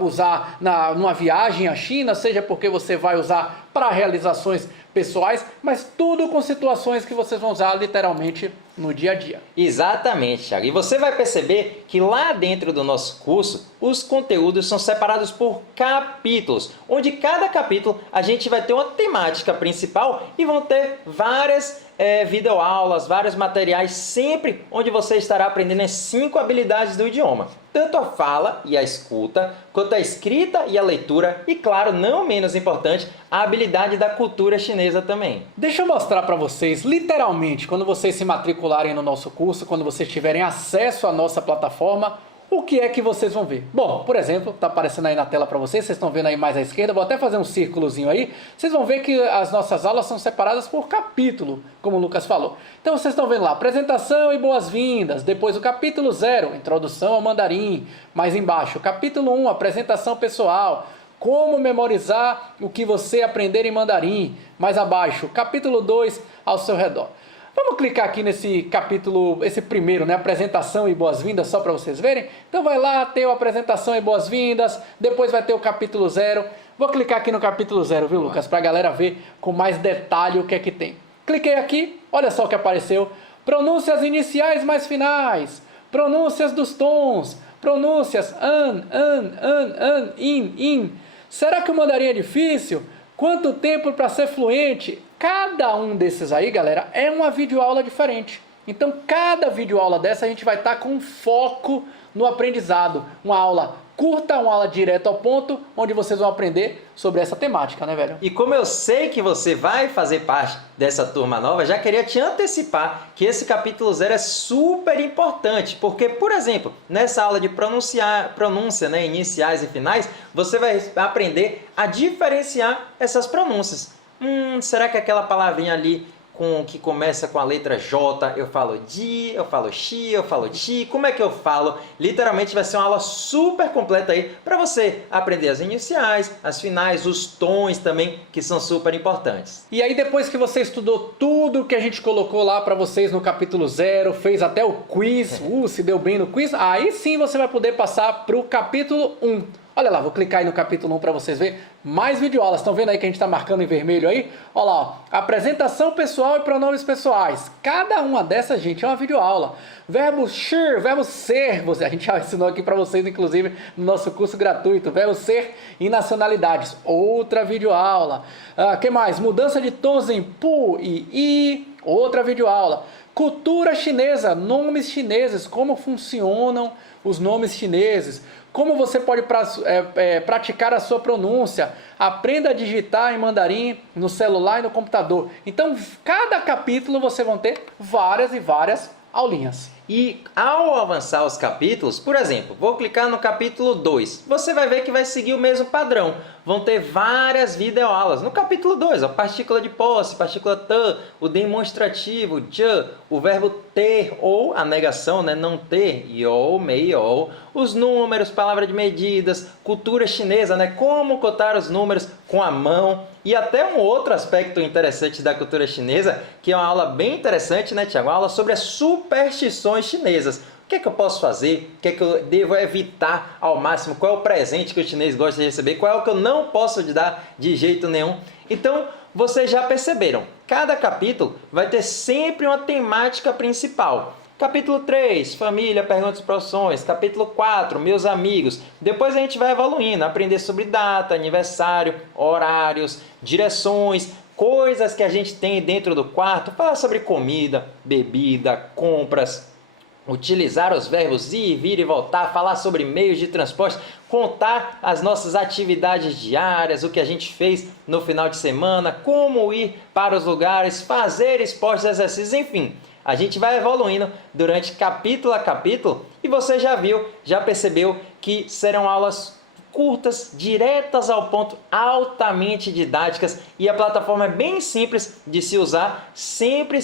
usar numa viagem à China, seja porque você vai usar para realizações pessoais, mas tudo com situações que vocês vão usar literalmente no dia a dia. Exatamente, Thiago. E você vai perceber que lá dentro do nosso curso, os conteúdos são separados por capítulos, onde cada capítulo a gente vai ter uma temática principal e vão ter várias videoaulas, vários materiais, sempre onde você estará aprendendo as 5 habilidades do idioma. Tanto a fala e a escuta, quanto a escrita e a leitura, e claro, não menos importante, a habilidade da cultura chinesa também. Deixa eu mostrar para vocês, literalmente, quando vocês se matricularem no nosso curso, quando vocês tiverem acesso à nossa plataforma, o que é que vocês vão ver? Bom, por exemplo, está aparecendo aí na tela para vocês estão vendo aí mais à esquerda, vou até fazer um círculozinho aí, vocês vão ver que as nossas aulas são separadas por capítulo, como o Lucas falou. Então vocês estão vendo lá, apresentação e boas-vindas, depois o capítulo 0, introdução ao mandarim, mais embaixo, capítulo 1, apresentação pessoal, como memorizar o que você aprender em mandarim, mais abaixo, capítulo 2, ao seu redor. Vamos clicar aqui nesse capítulo, esse primeiro, né? Apresentação e boas-vindas, só para vocês verem. Então vai lá, tem a apresentação e boas-vindas, depois vai ter o capítulo 0. Vou clicar aqui no capítulo 0, viu, Lucas? Para a galera ver com mais detalhe o que é que tem. Cliquei aqui, olha só o que apareceu. Pronúncias iniciais mais finais, pronúncias dos tons, pronúncias in. Será que o mandarim é difícil? Quanto tempo para ser fluente? Cada um desses aí, galera, é uma videoaula diferente. Então, cada videoaula dessa a gente vai estar com foco no aprendizado. Uma aula curta, uma aula direto ao ponto, onde vocês vão aprender sobre essa temática, né, velho? E como eu sei que você vai fazer parte dessa turma nova, já queria te antecipar que esse capítulo 0 é super importante, porque, por exemplo, nessa aula de pronúncia, né, iniciais e finais, você vai aprender a diferenciar essas pronúncias. Será que aquela palavrinha ali que começa com a letra J, eu falo di, eu falo xi, eu falo ti, como é que eu falo? Literalmente vai ser uma aula super completa aí para você aprender as iniciais, as finais, os tons também, que são super importantes. E aí depois que você estudou tudo que a gente colocou lá para vocês no capítulo 0, fez até o quiz, se deu bem no quiz, aí sim você vai poder passar para o capítulo 1. Olha lá, vou clicar aí no capítulo 1 para vocês verem mais videoaulas. Estão vendo aí que a gente está marcando em vermelho aí? Olha lá, ó. Apresentação pessoal e pronomes pessoais. Cada uma dessas, gente, é uma videoaula. Verbo ser, verbo ser. A gente já ensinou aqui para vocês, inclusive, no nosso curso gratuito. Verbo ser e nacionalidades. Outra videoaula. Que mais? Mudança de tons em pu e i. Outra videoaula. Cultura chinesa, nomes chineses, como funcionam os nomes chineses. Como você pode praticar a sua pronúncia. Aprenda a digitar em mandarim no celular e no computador. Então, cada capítulo você vai ter várias e várias aulinhas. E ao avançar os capítulos, por exemplo, vou clicar no capítulo 2, você vai ver que vai seguir o mesmo padrão. Vão ter várias videoaulas. No capítulo 2, a partícula de posse, partícula t, o demonstrativo, j, o verbo ter ou a negação, né, não ter, yo, mei, yo, os números, palavra de medidas, cultura chinesa, né, como contar os números com a mão. E até um outro aspecto interessante da cultura chinesa, que é uma aula bem interessante, né, Tiago? Uma aula sobre as superstições chinesas. O que é que eu posso fazer? O que é que eu devo evitar ao máximo? Qual é o presente que o chinês gosta de receber? Qual é o que eu não posso dar de jeito nenhum? Então, vocês já perceberam, cada capítulo vai ter sempre uma temática principal. Capítulo 3, família, perguntas e profissões. Capítulo 4, meus amigos. Depois a gente vai evoluindo, aprender sobre data, aniversário, horários, direções, coisas que a gente tem dentro do quarto. Falar sobre comida, bebida, compras, utilizar os verbos ir, vir e voltar, falar sobre meios de transporte, contar as nossas atividades diárias, o que a gente fez no final de semana, como ir para os lugares, fazer esportes, exercícios, enfim. A gente vai evoluindo durante capítulo a capítulo e você já viu, já percebeu que serão aulas curtas, diretas ao ponto, altamente didáticas e a plataforma é bem simples de se usar, sempre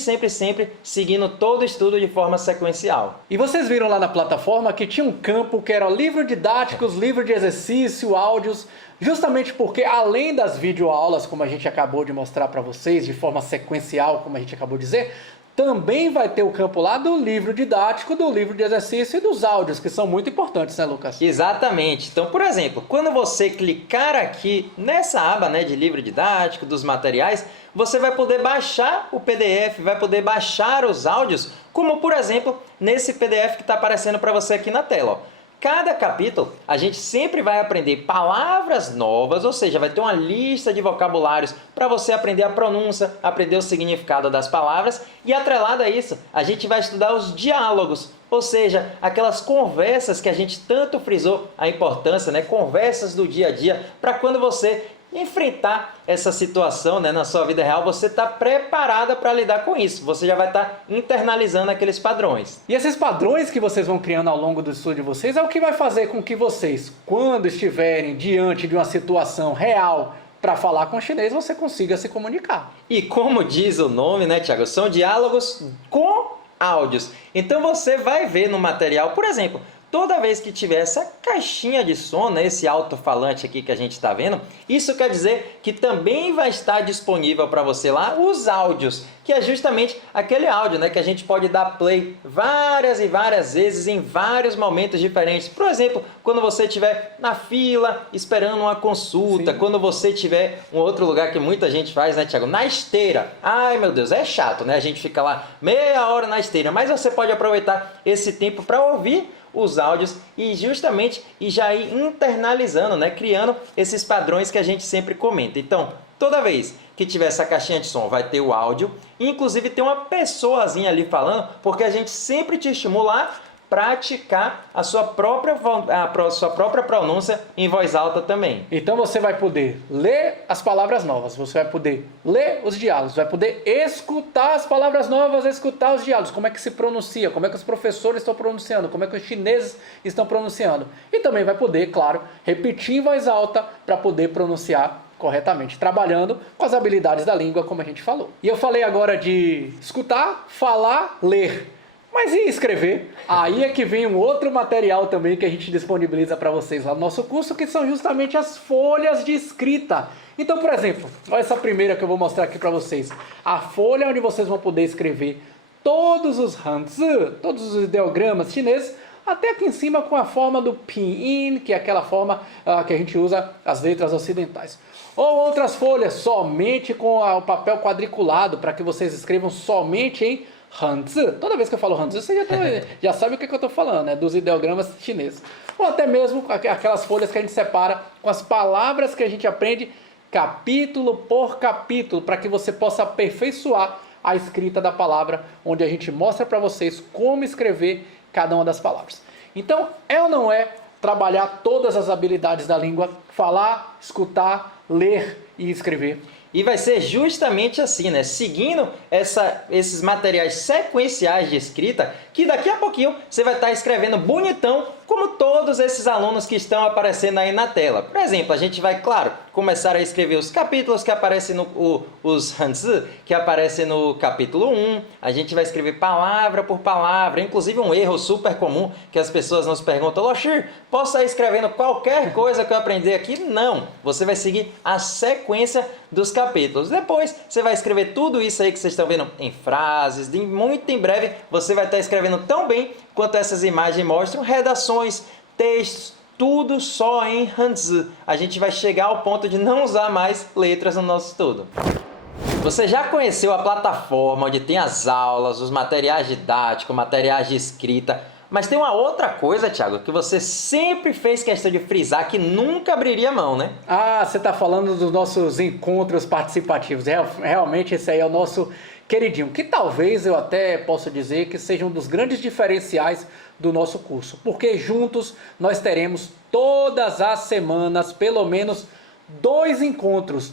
seguindo todo o estudo de forma sequencial. E vocês viram lá na plataforma que tinha um campo que era livro didáticos, livro de exercício, áudios, justamente porque além das videoaulas, como a gente acabou de mostrar para vocês, de forma sequencial, como a gente acabou de dizer, também vai ter o campo lá do livro didático, do livro de exercício e dos áudios, que são muito importantes, né, Lucas? Exatamente. Então, por exemplo, quando você clicar aqui nessa aba, né, de livro didático, dos materiais, você vai poder baixar o PDF, vai poder baixar os áudios, como, por exemplo, nesse PDF que está aparecendo para você aqui na tela, ó. Cada capítulo, a gente sempre vai aprender palavras novas, ou seja, vai ter uma lista de vocabulários para você aprender a pronúncia, aprender o significado das palavras e, atrelado a isso, a gente vai estudar os diálogos, ou seja, aquelas conversas que a gente tanto frisou a importância, né? Conversas do dia a dia, para quando você enfrentar essa situação, né, na sua vida real, você está preparada para lidar com isso. Você já vai estar internalizando aqueles padrões. E esses padrões que vocês vão criando ao longo do estudo de vocês é o que vai fazer com que vocês, quando estiverem diante de uma situação real para falar com o chinês, você consiga se comunicar. E como diz o nome, né, Tiago? São diálogos com áudios. Então você vai ver no material, por exemplo, toda vez que tiver essa caixinha de som, né, esse alto-falante aqui que a gente está vendo, isso quer dizer que também vai estar disponível para você lá os áudios, que é justamente aquele áudio, né, que a gente pode dar play várias e várias vezes em vários momentos diferentes. Por exemplo, quando você estiver na fila esperando uma consulta, sim, quando você estiver em outro lugar que muita gente faz, né, Tiago? Na esteira. Ai, meu Deus, é chato, né? A gente fica lá meia hora na esteira, mas você pode aproveitar esse tempo para ouvir os áudios e justamente já ir internalizando, né? Criando esses padrões que a gente sempre comenta. Então, toda vez que tiver essa caixinha de som, vai ter o áudio, inclusive tem uma pessoazinha ali falando, porque a gente sempre te estimula a praticar a sua própria pronúncia em voz alta também. Então você vai poder ler as palavras novas, você vai poder ler os diálogos, vai poder escutar as palavras novas, escutar os diálogos, como é que se pronuncia, como é que os professores estão pronunciando, como é que os chineses estão pronunciando. E também vai poder, claro, repetir em voz alta para poder pronunciar corretamente, trabalhando com as habilidades da língua, como a gente falou. E eu falei agora de escutar, falar, ler. Mas e escrever? Aí é que vem um outro material também que a gente disponibiliza para vocês lá no nosso curso, que são justamente as folhas de escrita. Então, por exemplo, olha essa primeira que eu vou mostrar aqui para vocês. A folha onde vocês vão poder escrever todos os hanzi, todos os ideogramas chineses, até aqui em cima com a forma do pinyin, que é aquela forma que a gente usa as letras ocidentais. Ou outras folhas somente com o papel quadriculado, para que vocês escrevam somente em hanzi. Toda vez que eu falo hanzi, você já sabe o que eu estou falando, né? Dos ideogramas chineses. Ou até mesmo aquelas folhas que a gente separa com as palavras que a gente aprende capítulo por capítulo, para que você possa aperfeiçoar a escrita da palavra, onde a gente mostra para vocês como escrever cada uma das palavras. Então, é ou não é trabalhar todas as habilidades da língua falar, escutar, ler e escrever. E vai ser justamente assim, né? Seguindo esses materiais sequenciais de escrita, que daqui a pouquinho você vai estar escrevendo bonitão, como todos esses alunos que estão aparecendo aí na tela. Por exemplo, a gente vai, claro, começar a escrever os capítulos que aparecem os Hanzi, que aparecem no capítulo 1. A gente vai escrever palavra por palavra, inclusive um erro super comum que as pessoas nos perguntam: Loshir, posso sair escrevendo qualquer coisa que eu aprendi aqui? Não! Você vai seguir a sequência dos capítulos. Depois, você vai escrever tudo isso aí que vocês estão vendo em frases. Muito em breve, você vai estar escrevendo tão bem quanto essas imagens mostram, redações, textos, tudo só em Hanzi. A gente vai chegar ao ponto de não usar mais letras no nosso estudo. Você já conheceu a plataforma onde tem as aulas, os materiais didáticos, materiais de escrita, mas tem uma outra coisa, Thiago, que você sempre fez questão de frisar, que nunca abriria mão, né? Ah, você está falando dos nossos encontros participativos. Realmente esse aí é o nosso queridinho, que talvez eu até possa dizer que seja um dos grandes diferenciais do nosso curso, porque juntos nós teremos todas as semanas pelo menos dois encontros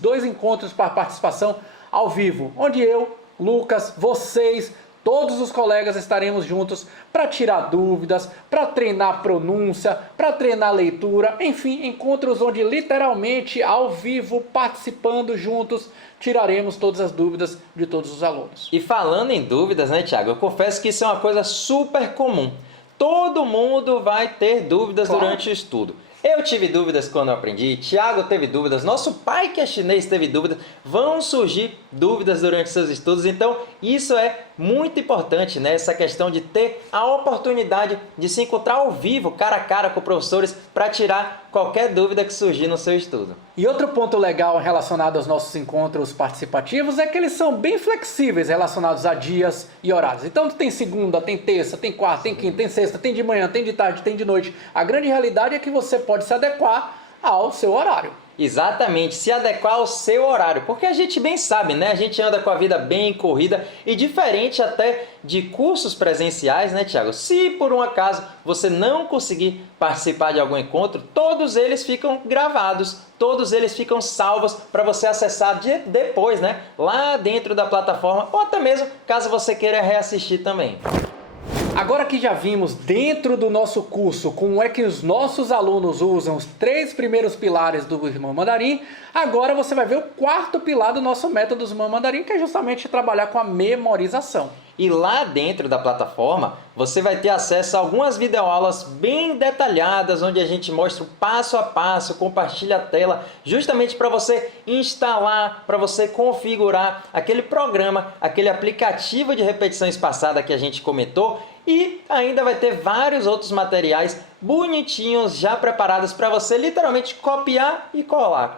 para participação ao vivo, onde eu, Lucas, vocês, todos os colegas estaremos juntos para tirar dúvidas, para treinar pronúncia, para treinar leitura, enfim, encontros onde literalmente ao vivo, participando juntos, tiraremos todas as dúvidas de todos os alunos. E falando em dúvidas, né, Thiago, eu confesso que isso é uma coisa super comum. Todo mundo vai ter dúvidas durante o estudo. Eu tive dúvidas quando eu aprendi, Thiago teve dúvidas, nosso pai que é chinês teve dúvidas, vão surgir dúvidas durante seus estudos, então isso é muito importante, né? Essa questão de ter a oportunidade de se encontrar ao vivo, cara a cara com professores, para tirar qualquer dúvida que surgir no seu estudo. E outro ponto legal relacionado aos nossos encontros participativos é que eles são bem flexíveis relacionados a dias e horários. Então tem segunda, tem terça, tem quarta, tem quinta, tem sexta, tem de manhã, tem de tarde, tem de noite. A grande realidade é que você pode se adequar ao seu horário. Exatamente, se adequar ao seu horário, porque a gente bem sabe, né? A gente anda com a vida bem corrida e diferente até de cursos presenciais, né, Thiago? Se por um acaso você não conseguir participar de algum encontro, todos eles ficam gravados, todos eles ficam salvos para você acessar depois, né? Lá dentro da plataforma, ou até mesmo caso você queira reassistir também. Agora que já vimos dentro do nosso curso como é que os nossos alunos usam os 3 primeiros pilares do Irmão Mandarim, agora você vai ver o 4º pilar do nosso método do Irmão Mandarim, que é justamente trabalhar com a memorização. E lá dentro da plataforma, você vai ter acesso a algumas videoaulas bem detalhadas, onde a gente mostra o passo a passo, compartilha a tela, justamente para você instalar, para você configurar aquele programa, aquele aplicativo de repetição espaçada que a gente comentou, e ainda vai ter vários outros materiais bonitinhos, já preparados para você literalmente copiar e colar,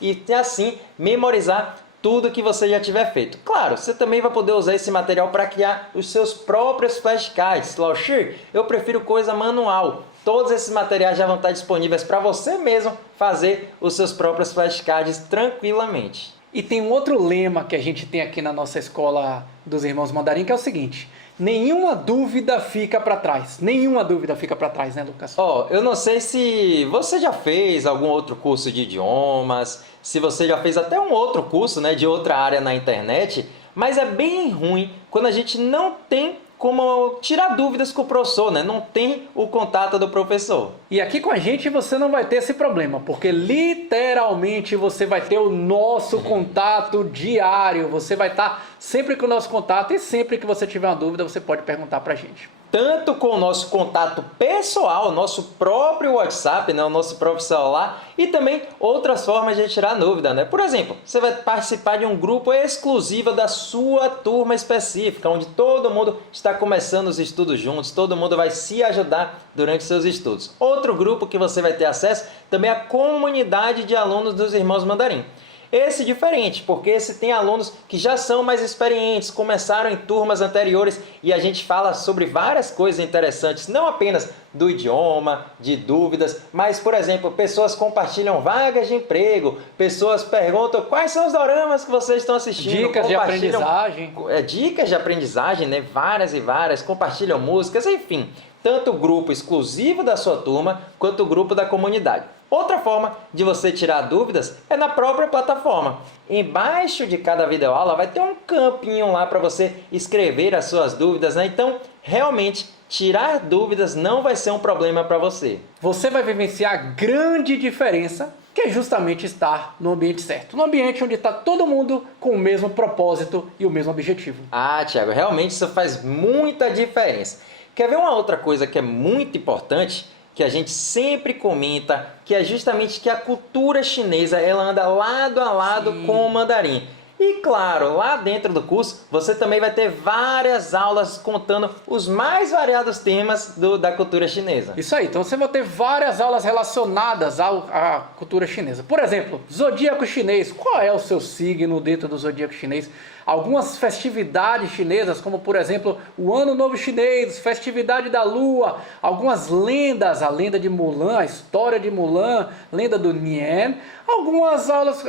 e assim memorizar tudo que você já tiver feito. Claro, você também vai poder usar esse material para criar os seus próprios flashcards. Loshir, eu prefiro coisa manual. Todos esses materiais já vão estar disponíveis para você mesmo fazer os seus próprios flashcards tranquilamente. E tem um outro lema que a gente tem aqui na nossa escola dos Irmãos Mandarim, que é o seguinte: nenhuma dúvida fica para trás. Nenhuma dúvida fica para trás, né, Lucas? Eu não sei se você já fez algum outro curso de idiomas, se você já fez até um outro curso, né, de outra área na internet, mas é bem ruim quando a gente não tem como tirar dúvidas com o professor, né? Não tem o contato do professor. E aqui com a gente você não vai ter esse problema, porque literalmente você vai ter o nosso contato diário. Você vai estar sempre com o nosso contato e sempre que você tiver uma dúvida você pode perguntar pra gente. Tanto com o nosso contato pessoal, nosso próprio WhatsApp, né, o nosso próprio celular, e também outras formas de tirar dúvida, né? Por exemplo, você vai participar de um grupo exclusivo da sua turma específica, onde todo mundo está começando os estudos juntos, todo mundo vai se ajudar durante seus estudos. Outro grupo que você vai ter acesso também é a comunidade de alunos dos Irmãos Mandarim. Esse diferente, porque esse tem alunos que já são mais experientes, começaram em turmas anteriores e a gente fala sobre várias coisas interessantes, não apenas do idioma, de dúvidas, mas, por exemplo, pessoas compartilham vagas de emprego, pessoas perguntam quais são os doramas que vocês estão assistindo. Dicas de aprendizagem. Dicas de aprendizagem, né? Várias e várias, compartilham músicas, enfim. Tanto o grupo exclusivo da sua turma, quanto o grupo da comunidade. Outra forma de você tirar dúvidas é na própria plataforma. Embaixo de cada videoaula vai ter um campinho lá para você escrever as suas dúvidas, né? Então, realmente, tirar dúvidas não vai ser um problema para você. Você vai vivenciar a grande diferença, que é justamente estar no ambiente certo. No ambiente onde está todo mundo com o mesmo propósito e o mesmo objetivo. Ah, Thiago, realmente isso faz muita diferença. Quer ver uma outra coisa que é muito importante? Que a gente sempre comenta, que é justamente que a cultura chinesa ela anda lado a lado com o mandarim. E claro, lá dentro do curso você também vai ter várias aulas contando os mais variados temas da cultura chinesa. Isso aí, então você vai ter várias aulas relacionadas à cultura chinesa. Por exemplo, zodíaco chinês. Qual é o seu signo dentro do zodíaco chinês? Algumas festividades chinesas, como por exemplo o Ano Novo Chinês, festividade da Lua, algumas lendas, a lenda de Mulan, a história de Mulan, lenda do Nian, algumas aulas,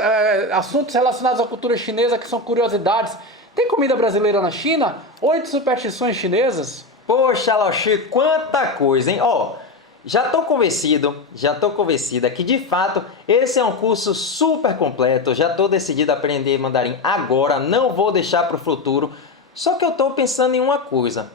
assuntos relacionados à cultura chinesa que são curiosidades. Tem comida brasileira na China? 8 superstições chinesas? Poxa, Laoshi, quanta coisa, hein? Já estou convencida que de fato esse é um curso super completo, já estou decidido a aprender mandarim agora, não vou deixar para o futuro. Só que eu estou pensando em uma coisa,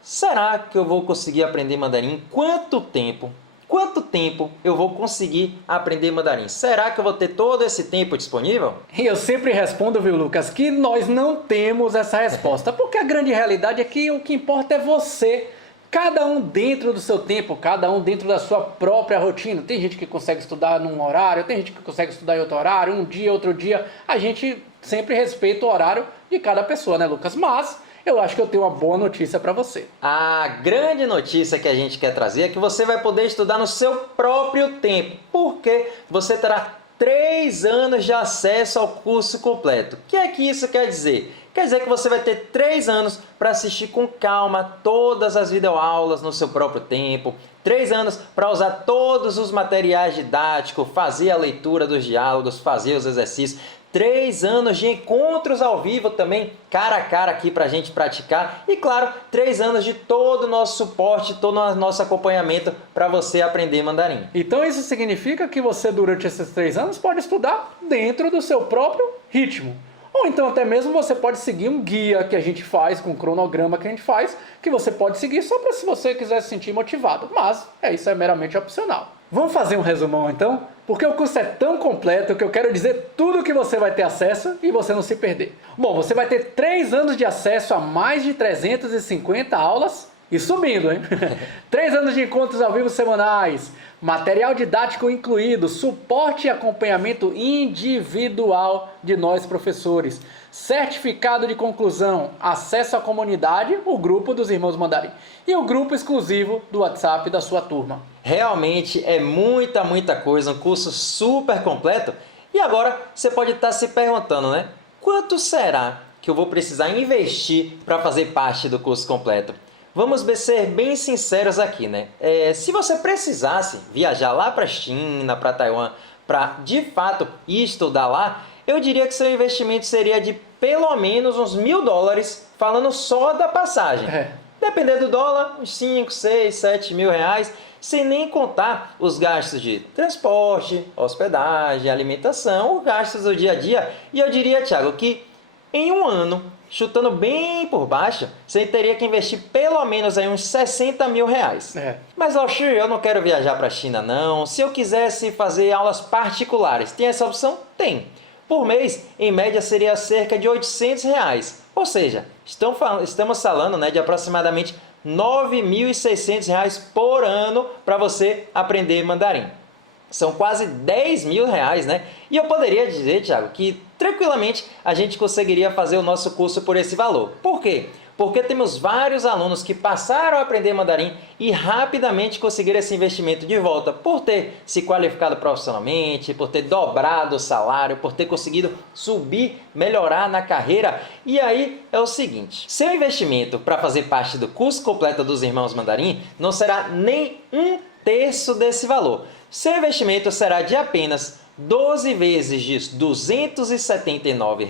será que eu vou conseguir aprender mandarim em quanto tempo? Quanto tempo eu vou conseguir aprender mandarim? Será que eu vou ter todo esse tempo disponível? E eu sempre respondo, viu, Lucas, que nós não temos essa resposta, porque a grande realidade é que o que importa é você. Cada um dentro do seu tempo, cada um dentro da sua própria rotina. Tem gente que consegue estudar num horário, tem gente que consegue estudar em outro horário, um dia, outro dia. A gente sempre respeita o horário de cada pessoa, né, Lucas? Mas eu acho que eu tenho uma boa notícia para você. A grande notícia que a gente quer trazer é que você vai poder estudar no seu próprio tempo, porque você terá 3 anos de acesso ao curso completo. O que é que isso quer dizer? Quer dizer que você vai ter 3 anos para assistir com calma todas as videoaulas no seu próprio tempo, 3 anos para usar todos os materiais didáticos, fazer a leitura dos diálogos, fazer os exercícios, 3 anos de encontros ao vivo também, cara a cara aqui para a gente praticar e, claro, 3 anos de todo o nosso suporte, todo o nosso acompanhamento para você aprender mandarim. Então isso significa que você, durante esses 3 anos, pode estudar dentro do seu próprio ritmo. Ou então até mesmo você pode seguir um guia que a gente faz, com um cronograma que a gente faz, que você pode seguir só para se você quiser se sentir motivado. Mas isso é meramente opcional. Vamos fazer um resumão então? Porque o curso é tão completo que eu quero dizer tudo que você vai ter acesso e você não se perder. Bom, você vai ter 3 anos de acesso a mais de 350 aulas e subindo, hein? 3 anos de encontros ao vivo semanais, material didático incluído, suporte e acompanhamento individual de nós professores, certificado de conclusão, acesso à comunidade, o grupo dos Irmãos Mandarim e o grupo exclusivo do WhatsApp da sua turma. Realmente é muita coisa, um curso super completo. E agora você pode estar se perguntando, né? Quanto será que eu vou precisar investir para fazer parte do curso completo? Vamos ser bem sinceros aqui, né? Se você precisasse viajar lá para a China, para Taiwan, para de fato ir estudar lá, eu diria que seu investimento seria de pelo menos uns $1.000, falando só da passagem. Dependendo do dólar, uns 5, 6, 7 mil reais, sem nem contar os gastos de transporte, hospedagem, alimentação, os gastos do dia a dia. E eu diria, Thiago, que em um ano, chutando bem por baixo, você teria que investir pelo menos aí uns 60 mil reais. Mas, Laoshi, eu não quero viajar para a China, não. Se eu quisesse fazer aulas particulares, tem essa opção? Tem. Por mês, em média, seria cerca de 800 reais. Ou seja, estamos falando, né, de aproximadamente 9.600 reais por ano para você aprender mandarim. São quase 10 mil reais, né? E eu poderia dizer, Thiago, que tranquilamente a gente conseguiria fazer o nosso curso por esse valor. Por quê? Porque temos vários alunos que passaram a aprender mandarim e rapidamente conseguiram esse investimento de volta por ter se qualificado profissionalmente, por ter dobrado o salário, por ter conseguido subir, melhorar na carreira. E aí é o seguinte, seu investimento para fazer parte do curso completo dos Irmãos Mandarim não será nem 1/3 desse valor. Seu investimento será de apenas 12 vezes de R$ 279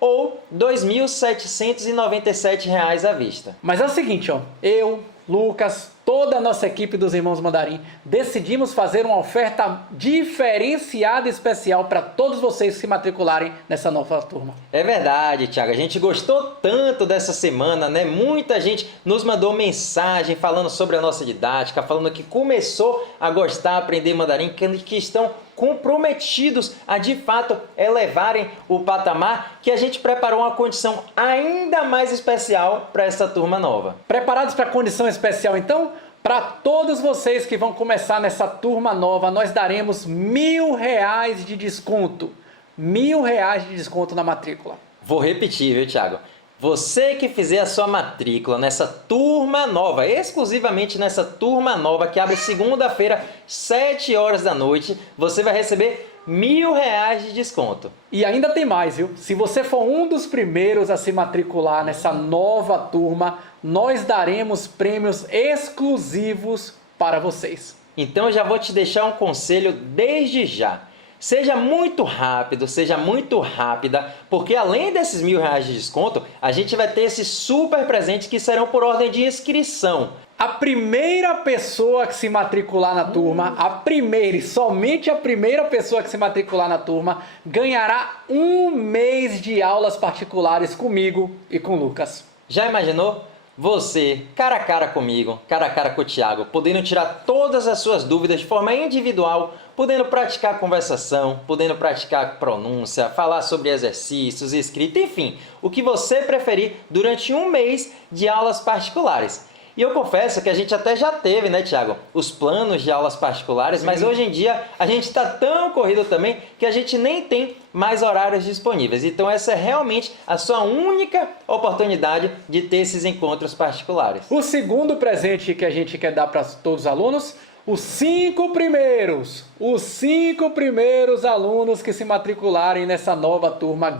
ou R$ 2.797 à vista. Mas é o seguinte, ó, eu, Lucas, toda a nossa equipe dos Irmãos Mandarim, decidimos fazer uma oferta diferenciada e especial para todos vocês que se matricularem nessa nova turma. É verdade, Thiago. A gente gostou tanto dessa semana, né? Muita gente nos mandou mensagem falando sobre a nossa didática, falando que começou a gostar, a aprender mandarim, que estão comprometidos a de fato elevarem o patamar, que a gente preparou uma condição ainda mais especial para essa turma nova. Preparados para a condição especial então? Para todos vocês que vão começar nessa turma nova, nós daremos R$1.000 de desconto. R$1.000 de desconto na matrícula. Vou repetir, viu, Thiago? Você que fizer a sua matrícula nessa turma nova, exclusivamente nessa turma nova, que abre segunda-feira, 7 horas da noite, você vai receber R$1.000 de desconto. E ainda tem mais, viu? Se você for um dos primeiros a se matricular nessa nova turma, nós daremos prêmios exclusivos para vocês. Então eu já vou te deixar um conselho desde já. Seja muito rápido, seja muito rápida, porque além desses R$1.000 de desconto, a gente vai ter esses super presentes que serão por ordem de inscrição. A primeira pessoa que se matricular na turma, a primeira e somente a primeira pessoa que se matricular na turma, ganhará 1 mês de aulas particulares comigo e com o Lucas. Já imaginou? Você, cara a cara comigo, cara a cara com o Thiago, podendo tirar todas as suas dúvidas de forma individual, podendo praticar conversação, podendo praticar pronúncia, falar sobre exercícios, escrita, enfim, o que você preferir durante 1 mês de aulas particulares. E eu confesso que a gente até já teve, né, Thiago, os planos de aulas particulares, mas hoje em dia a gente está tão corrido também que a gente nem tem mais horários disponíveis. Então essa é realmente a sua única oportunidade de ter esses encontros particulares. O segundo presente que a gente quer dar para todos os alunos, os 5 primeiros alunos que se matricularem nessa nova turma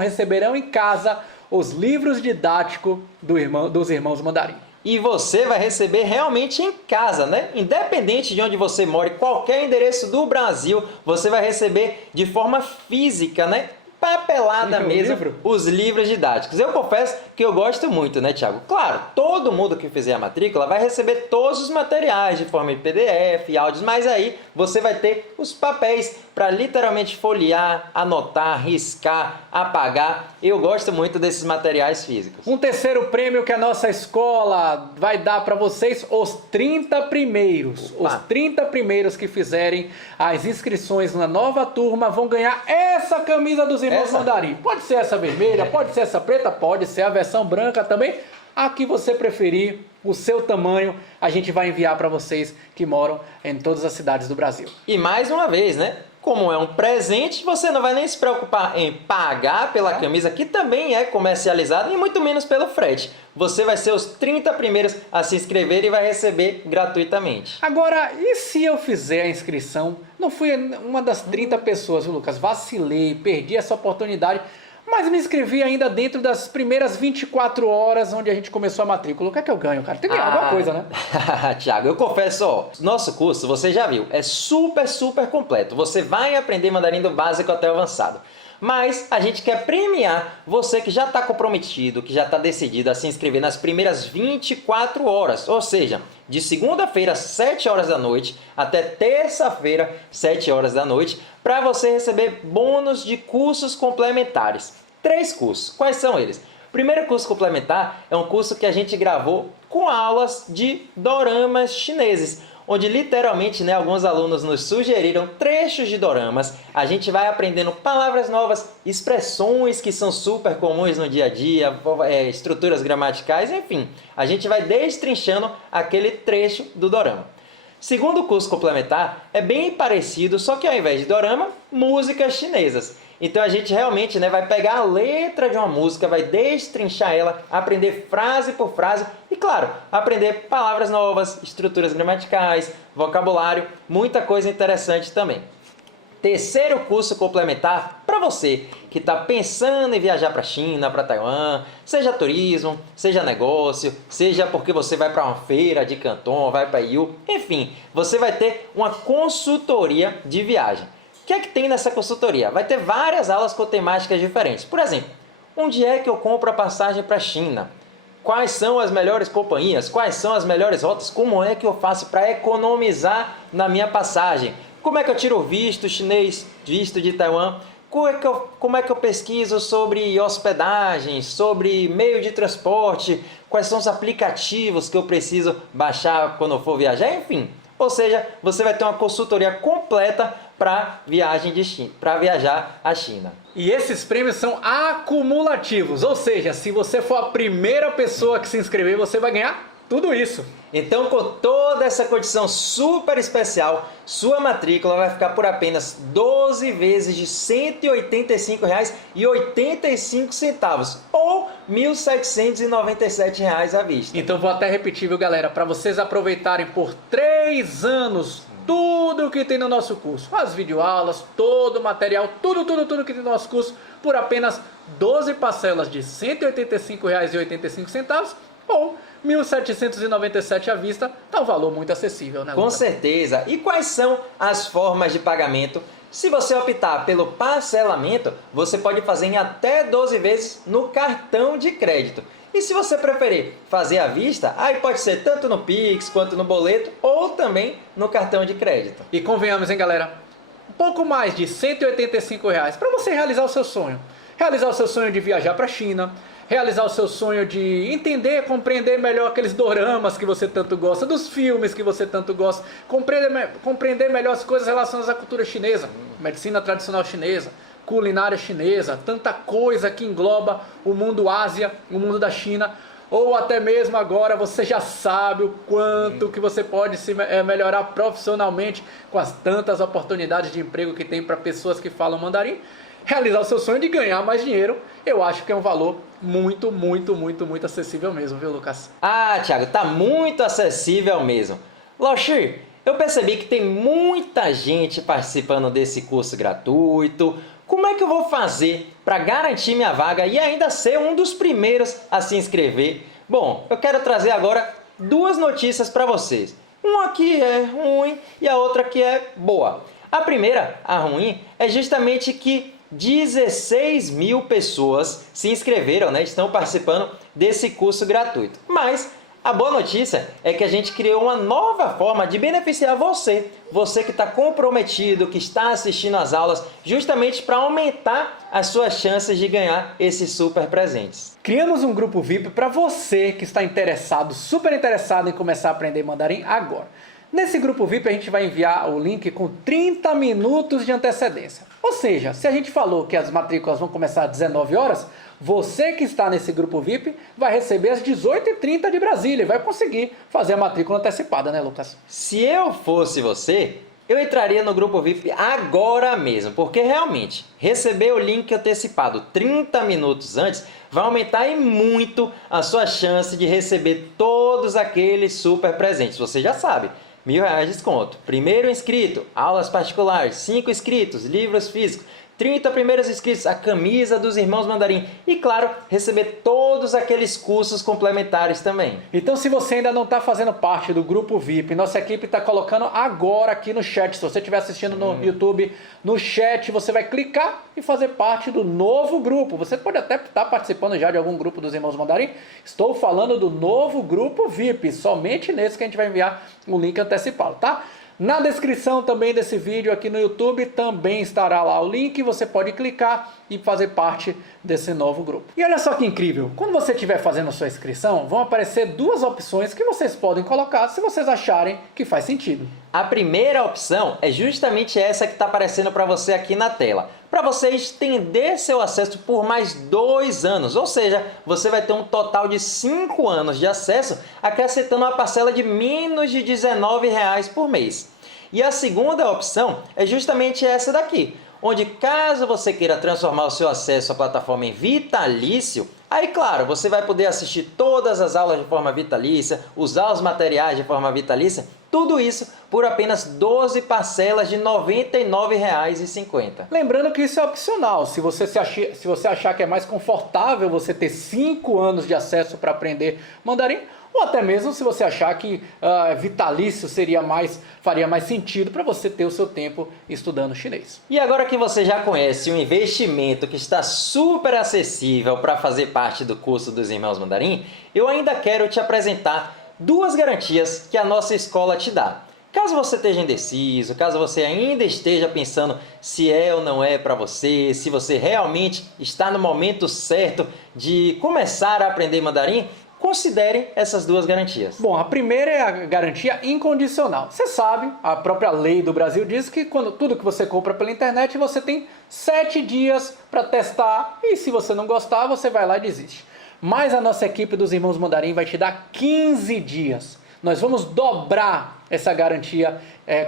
receberão em casa os livros didáticos dos Irmãos Mandarim. E você vai receber realmente em casa, né? Independente de onde você mora, qualquer endereço do Brasil, você vai receber de forma física, né? Papelada mesmo, os livros didáticos. Eu confesso que eu gosto muito, né, Thiago? Claro, todo mundo que fizer a matrícula vai receber todos os materiais de forma de PDF, áudios, mas aí você vai ter os papéis para literalmente folhear, anotar, riscar, apagar. Eu gosto muito desses materiais físicos. Um terceiro prêmio que a nossa escola vai dar para vocês, os 30 primeiros. Opa. Os 30 primeiros que fizerem as inscrições na nova turma vão ganhar essa camisa dos Irmãos Mandarim. Pode ser essa vermelha, pode ser essa preta, pode ser a versão branca também. A que você preferir, o seu tamanho, a gente vai enviar para vocês que moram em todas as cidades do Brasil. E mais uma vez, né? Como é um presente, você não vai nem se preocupar em pagar pela camisa, que também é comercializada, e muito menos pelo frete. Você vai ser os 30 primeiros a se inscrever e vai receber gratuitamente. Agora, e se eu fizer a inscrição? Não fui uma das 30 pessoas, viu, Lucas? Vacilei, perdi essa oportunidade, mas me inscrevi ainda dentro das primeiras 24 horas onde a gente começou a matrícula. O que é que eu ganho, cara? Tem que ganhar alguma coisa, né? Thiago, eu confesso, ó, nosso curso, você já viu, é super completo. Você vai aprender mandarim do básico até o avançado. Mas a gente quer premiar você que já está comprometido, que já está decidido a se inscrever nas primeiras 24 horas. Ou seja, de segunda-feira, 7 horas da noite, até terça-feira, 7 horas da noite, para você receber bônus de cursos complementares. 3 cursos. Quais são eles? O primeiro curso complementar é um curso que a gente gravou com aulas de doramas chineses, onde literalmente, né, alguns alunos nos sugeriram trechos de doramas. A gente vai aprendendo palavras novas, expressões que são super comuns no dia a dia, estruturas gramaticais, enfim. A gente vai destrinchando aquele trecho do dorama. Segundo curso complementar é bem parecido, só que ao invés de dorama, músicas chinesas. Então a gente realmente, né, vai pegar a letra de uma música, vai destrinchar ela, aprender frase por frase e, claro, aprender palavras novas, estruturas gramaticais, vocabulário, muita coisa interessante também. Terceiro curso complementar para você que está pensando em viajar para a China, para Taiwan, seja turismo, seja negócio, seja porque você vai para uma feira de Canton, vai para Yiwu, enfim, você vai ter uma consultoria de viagem. O que é que tem nessa consultoria? Vai ter várias aulas com temáticas diferentes. Por exemplo, onde é que eu compro a passagem para a China? quais são as melhores companhias, quais são as melhores rotas, como é que eu faço para economizar na minha passagem, como é que eu tiro o visto chinês, visto de Taiwan, como é que eu pesquiso sobre hospedagem, sobre meio de transporte, quais são os aplicativos que eu preciso baixar quando eu for viajar, enfim. Ou seja, você vai ter uma consultoria completa para viajar à China. E esses prêmios são acumulativos, ou seja, se você for a primeira pessoa que se inscrever, você vai ganhar tudo isso. Então, com toda essa condição super especial, sua matrícula vai ficar por apenas 12 vezes de R$ 185,85 ou R$ 1.797 à vista. Então vou até repetir, viu, galera, para vocês aproveitarem por 3 anos tudo que tem no nosso curso, as videoaulas, todo o material, tudo que tem no nosso curso, por apenas 12 parcelas de R$ 185,85 ou R$ 1.797 à vista, tá um valor muito acessível, né, Lucas? Com certeza. E quais são as formas de pagamento? Se você optar pelo parcelamento, você pode fazer em até 12 vezes no cartão de crédito. E se você preferir fazer à vista, aí pode ser tanto no Pix quanto no boleto ou também no cartão de crédito. E convenhamos, hein, galera? Um pouco mais de R$ 185 para você realizar o seu sonho. Realizar o seu sonho de viajar para a China, realizar o seu sonho de entender, compreender melhor aqueles doramas que você tanto gosta, dos filmes que você tanto gosta, compreender melhor as coisas relacionadas à cultura chinesa, medicina tradicional chinesa, culinária chinesa, tanta coisa que engloba o mundo Ásia, o mundo da China, ou até mesmo agora você já sabe o quanto que você pode se melhorar profissionalmente com as tantas oportunidades de emprego que tem para pessoas que falam mandarim. Realizar o seu sonho de ganhar mais dinheiro, eu acho que é um valor muito acessível mesmo, viu, Lucas? Ah, Thiago, tá muito acessível mesmo. Loshi, eu percebi que tem muita gente participando desse curso gratuito. Como é que eu vou fazer para garantir minha vaga e ainda ser um dos primeiros a se inscrever? Bom, eu quero trazer agora 2 notícias para vocês. Uma que é ruim e a outra que é boa. A primeira, a ruim, é justamente que 16 mil pessoas se inscreveram, né? Estão participando desse curso gratuito. Mas a boa notícia é que a gente criou uma nova forma de beneficiar você que está comprometido, que está assistindo às aulas, justamente para aumentar as suas chances de ganhar esses super presentes. Criamos um grupo VIP para você que está interessado, super interessado em começar a aprender mandarim agora. Nesse grupo VIP a gente vai enviar o link com 30 minutos de antecedência. Ou seja, se a gente falou que as matrículas vão começar às 19 horas, você que está nesse grupo VIP vai receber às 18h30 de Brasília e vai conseguir fazer a matrícula antecipada, né, Lucas? Se eu fosse você, eu entraria no grupo VIP agora mesmo, porque realmente receber o link antecipado 30 minutos antes vai aumentar em muito a sua chance de receber todos aqueles super presentes. Você já sabe. R$1.000 de desconto. Primeiro inscrito, aulas particulares, 5 inscritos, livros físicos, 30 primeiros inscritos, a camisa dos Irmãos Mandarim e, claro, receber todos aqueles cursos complementares também. Então, se você ainda não está fazendo parte do grupo VIP, nossa equipe está colocando agora aqui no chat. Se você estiver assistindo no YouTube, no chat, você vai clicar e fazer parte do novo grupo. Você pode até estar participando já de algum grupo dos Irmãos Mandarim. Estou falando do novo grupo VIP, somente nesse que a gente vai enviar um link antecipado, tá? Na descrição também desse vídeo aqui no YouTube também estará lá o link, você pode clicar e fazer parte desse novo grupo. E olha só que incrível, quando você estiver fazendo a sua inscrição, vão aparecer 2 opções que vocês podem colocar se vocês acharem que faz sentido. A primeira opção é justamente essa que está aparecendo para você aqui na tela. Para você estender seu acesso por mais 2 anos, ou seja, você vai ter um total de 5 anos de acesso, acrescentando uma parcela de menos de R$19 por mês. E a segunda opção é justamente essa daqui, onde caso você queira transformar o seu acesso à plataforma em vitalício, aí claro, você vai poder assistir todas as aulas de forma vitalícia, usar os materiais de forma vitalícia, Tudo isso por apenas 12 parcelas de R$ 99,50. Lembrando que isso é opcional. Se você achar que é mais confortável você ter 5 anos de acesso para aprender mandarim, ou até mesmo se você achar que vitalício faria mais sentido para você ter o seu tempo estudando chinês. E agora que você já conhece um investimento que está super acessível para fazer parte do curso dos Irmãos Mandarim, eu ainda quero te apresentar 2 garantias que a nossa escola te dá. Caso você esteja indeciso, caso você ainda esteja pensando se é ou não é para você, se você realmente está no momento certo de começar a aprender mandarim, considere essas 2 garantias. Bom, a primeira é a garantia incondicional. Você sabe, a própria lei do Brasil diz que tudo que você compra pela internet, você tem 7 dias para testar e se você não gostar, você vai lá e desiste. Mas a nossa equipe dos Irmãos Mandarim vai te dar 15 dias. Nós vamos dobrar essa garantia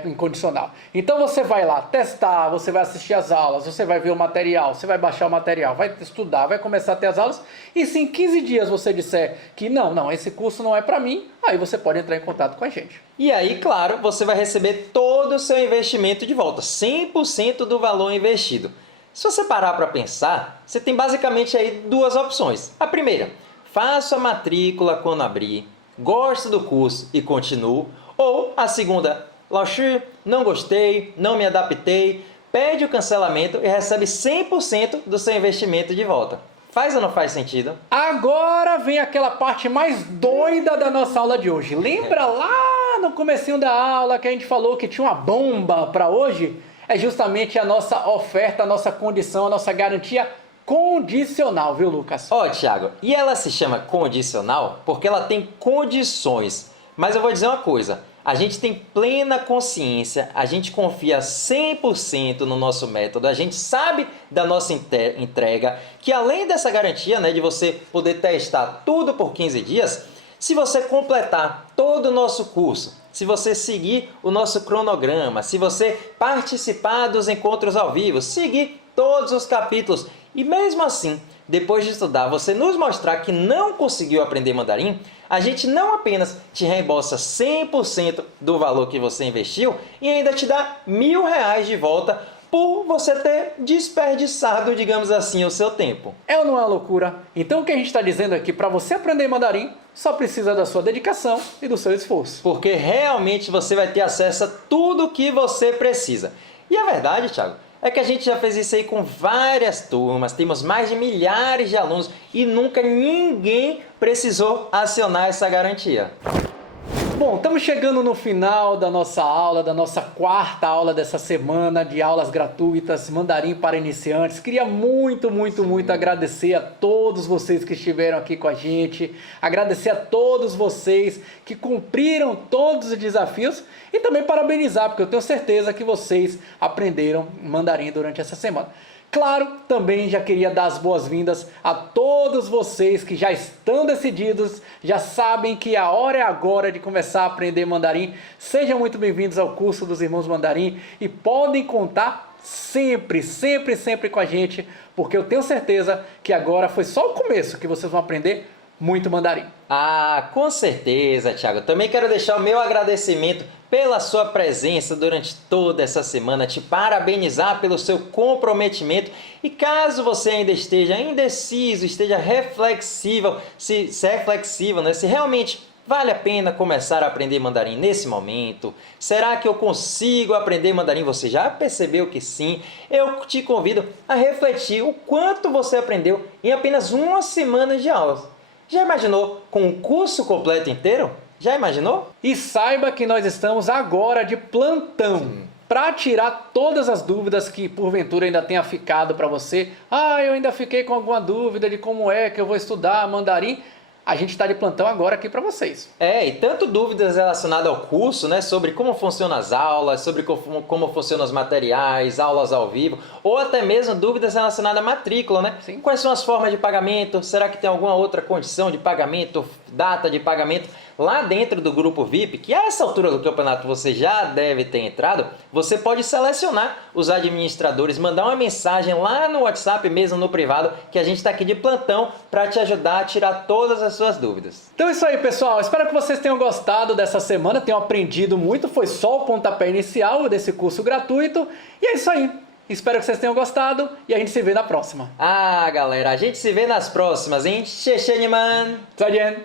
incondicional. Então você vai lá testar, você vai assistir as aulas, você vai ver o material, você vai baixar o material, vai estudar, vai começar a ter as aulas. E se em 15 dias você disser que não, esse curso não é para mim, aí você pode entrar em contato com a gente. E aí, claro, você vai receber todo o seu investimento de volta, 100% do valor investido. Se você parar para pensar, você tem basicamente aí 2 opções. A primeira, faço a matrícula quando abrir, gosto do curso e continuo. Ou a segunda, Laoshi, não gostei, não me adaptei, pede o cancelamento e recebe 100% do seu investimento de volta. Faz ou não faz sentido? Agora vem aquela parte mais doida da nossa aula de hoje. Lembra lá no comecinho da aula que a gente falou que tinha uma bomba para hoje? É justamente a nossa oferta, a nossa condição, a nossa garantia condicional, viu, Lucas? Ó, Thiago, e ela se chama condicional porque ela tem condições. Mas eu vou dizer uma coisa, a gente tem plena consciência, a gente confia 100% no nosso método, a gente sabe da nossa entrega, que além dessa garantia, né, de você poder testar tudo por 15 dias, se você completar todo o nosso curso, se você seguir o nosso cronograma, se você participar dos encontros ao vivo, seguir todos os capítulos e mesmo assim, depois de estudar, você nos mostrar que não conseguiu aprender mandarim, a gente não apenas te reembolsa 100% do valor que você investiu e ainda te dá R$1.000 de volta por você ter desperdiçado, digamos assim, o seu tempo. É ou não é uma loucura? Então o que a gente está dizendo aqui, para você aprender mandarim, só precisa da sua dedicação e do seu esforço. Porque realmente você vai ter acesso a tudo o que você precisa. E a verdade, Thiago, é que a gente já fez isso aí com várias turmas, temos mais de milhares de alunos e nunca ninguém precisou acionar essa garantia. Bom, estamos chegando no final da nossa aula, da nossa 4ª aula dessa semana de aulas gratuitas, mandarim para iniciantes. Queria muito agradecer a todos vocês que estiveram aqui com a gente, agradecer a todos vocês que cumpriram todos os desafios e também parabenizar, porque eu tenho certeza que vocês aprenderam mandarim durante essa semana. Claro, também já queria dar as boas-vindas a todos vocês que já estão decididos, já sabem que a hora é agora de começar a aprender mandarim. Sejam muito bem-vindos ao curso dos Irmãos Mandarim e podem contar sempre com a gente, porque eu tenho certeza que agora foi só o começo que vocês vão aprender muito mandarim. Ah, com certeza, Thiago. Também quero deixar o meu agradecimento pela sua presença durante toda essa semana, te parabenizar pelo seu comprometimento e caso você ainda esteja indeciso, esteja reflexivo, se realmente vale a pena começar a aprender mandarim nesse momento, será que eu consigo aprender mandarim? Você já percebeu que sim? Eu te convido a refletir o quanto você aprendeu em apenas uma semana de aulas. Já imaginou com um curso completo inteiro? Já imaginou? E saiba que nós estamos agora de plantão para tirar todas as dúvidas que porventura ainda tenha ficado para você. Eu ainda fiquei com alguma dúvida de como é que eu vou estudar mandarim. A gente está de plantão agora aqui para vocês. E tanto dúvidas relacionadas ao curso, né, sobre como funcionam as aulas, sobre como funcionam os materiais, aulas ao vivo, ou até mesmo dúvidas relacionadas à matrícula, né? Sim. Quais são as formas de pagamento? Será que tem alguma outra condição de pagamento, data de pagamento? lá dentro do grupo VIP, que a essa altura do campeonato você já deve ter entrado, você pode selecionar os administradores, mandar uma mensagem lá no WhatsApp, mesmo no privado, que a gente está aqui de plantão para te ajudar a tirar todas as suas dúvidas. Então é isso aí, pessoal. Espero que vocês tenham gostado dessa semana, tenham aprendido muito. Foi só o pontapé inicial desse curso gratuito. E é isso aí. Espero que vocês tenham gostado e a gente se vê na próxima. Ah, galera, a gente se vê nas próximas, hein? Xexeniman! 再见。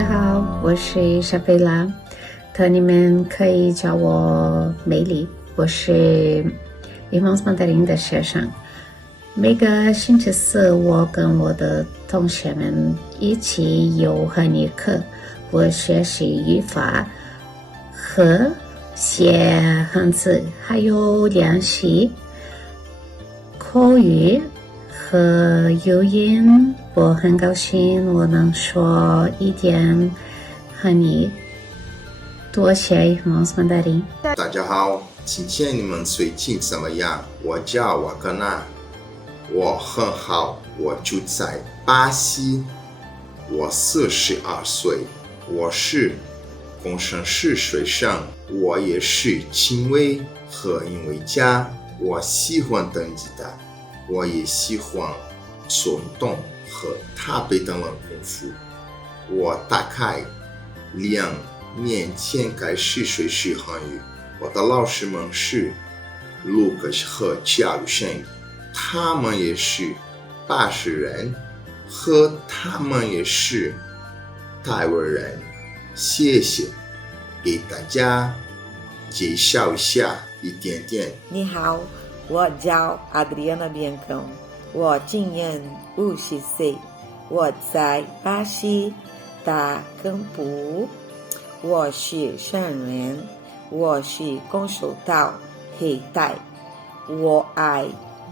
家好，我是莎菲拉，你们可以叫我美丽。我是 Irmãos Mandarim 的学生。每个星期四，我跟我的同学们一起有汉语课，我学习语法和写汉字，还有练习口语和语音。我很高兴我能说一点汉语，多谢 Irmãos Mandarim。大家好，今天你们最近怎么样？我叫瓦格纳，我很好，我住在巴西，我42岁，我是工程师学生，我也是亲卫和音乐家，我喜欢登吉他，我也喜欢做运动和踏背等功夫。我大概2年前开始学习汉语，我的老师们是卢克斯和加鲁申，他们也是巴西人，和他们也是台湾人。谢谢，给大家介绍一下一点点。你好，我叫 Adriana Biancão， 我今年50岁，我在巴西大根部，我是商人，我是空手道黑带，我爱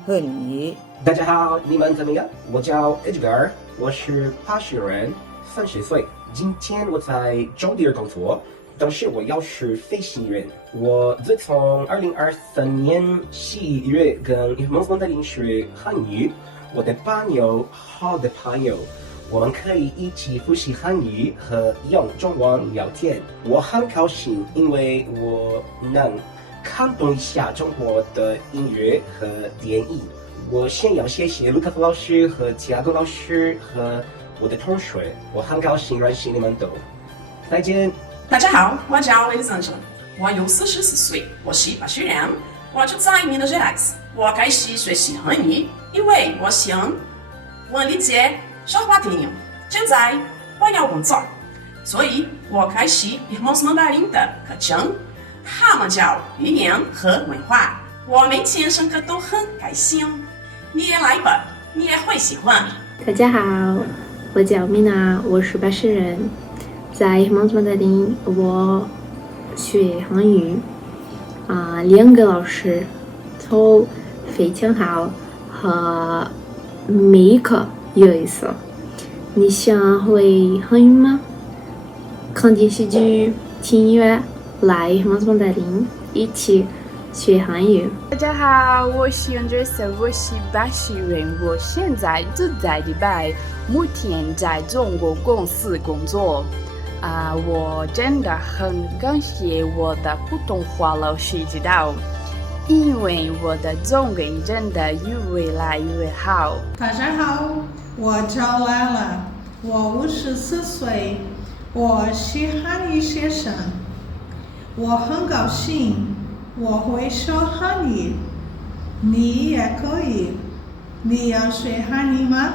汉语。大家好，你们怎么样？我叫 Edgar， 我是巴西人，30岁。今天我在中地工作，但是我要是飞行员。我自从2023年11月跟 Irmãos Mandarim 学汉语，我的朋友，好的朋友，我们可以一起复习汉语和用中文聊天。我很高兴，因为我能看懂一下中国的音乐和电影。我先要谢谢卢卡斯老师和提亚戈老师和我的同学，我很高兴认识你们都。再见。大家好，我叫 Elisângela， 我有44岁，我是巴西人，我住在 Minas Gerais。我开始学习汉语，因为我想理解说话电影。现在我要工作，所以我开始 Irmãos Mandarim 的课程，他们教语言和文化。我每天上课都很开心，你也来吧，你也会喜欢。大家好，我叫米娜，我是巴西人，在 Irmãos Mandarim 我学汉语2个老师都非常好，和每一课有意思。你想会汉语吗？看电视剧、听音乐，来 Irmãos Mandarim 一起学韩语。大家好，我是 Andressa， 我是巴西人，我现在住在迪拜，目前在中国公司工作。我真的很感谢我的普通话老师指导，因为我的中文真的越来越好。大家好，我叫来了，我54岁，我是汉语学生，我很高兴我会说汉语，你也可以。你要学汉语吗？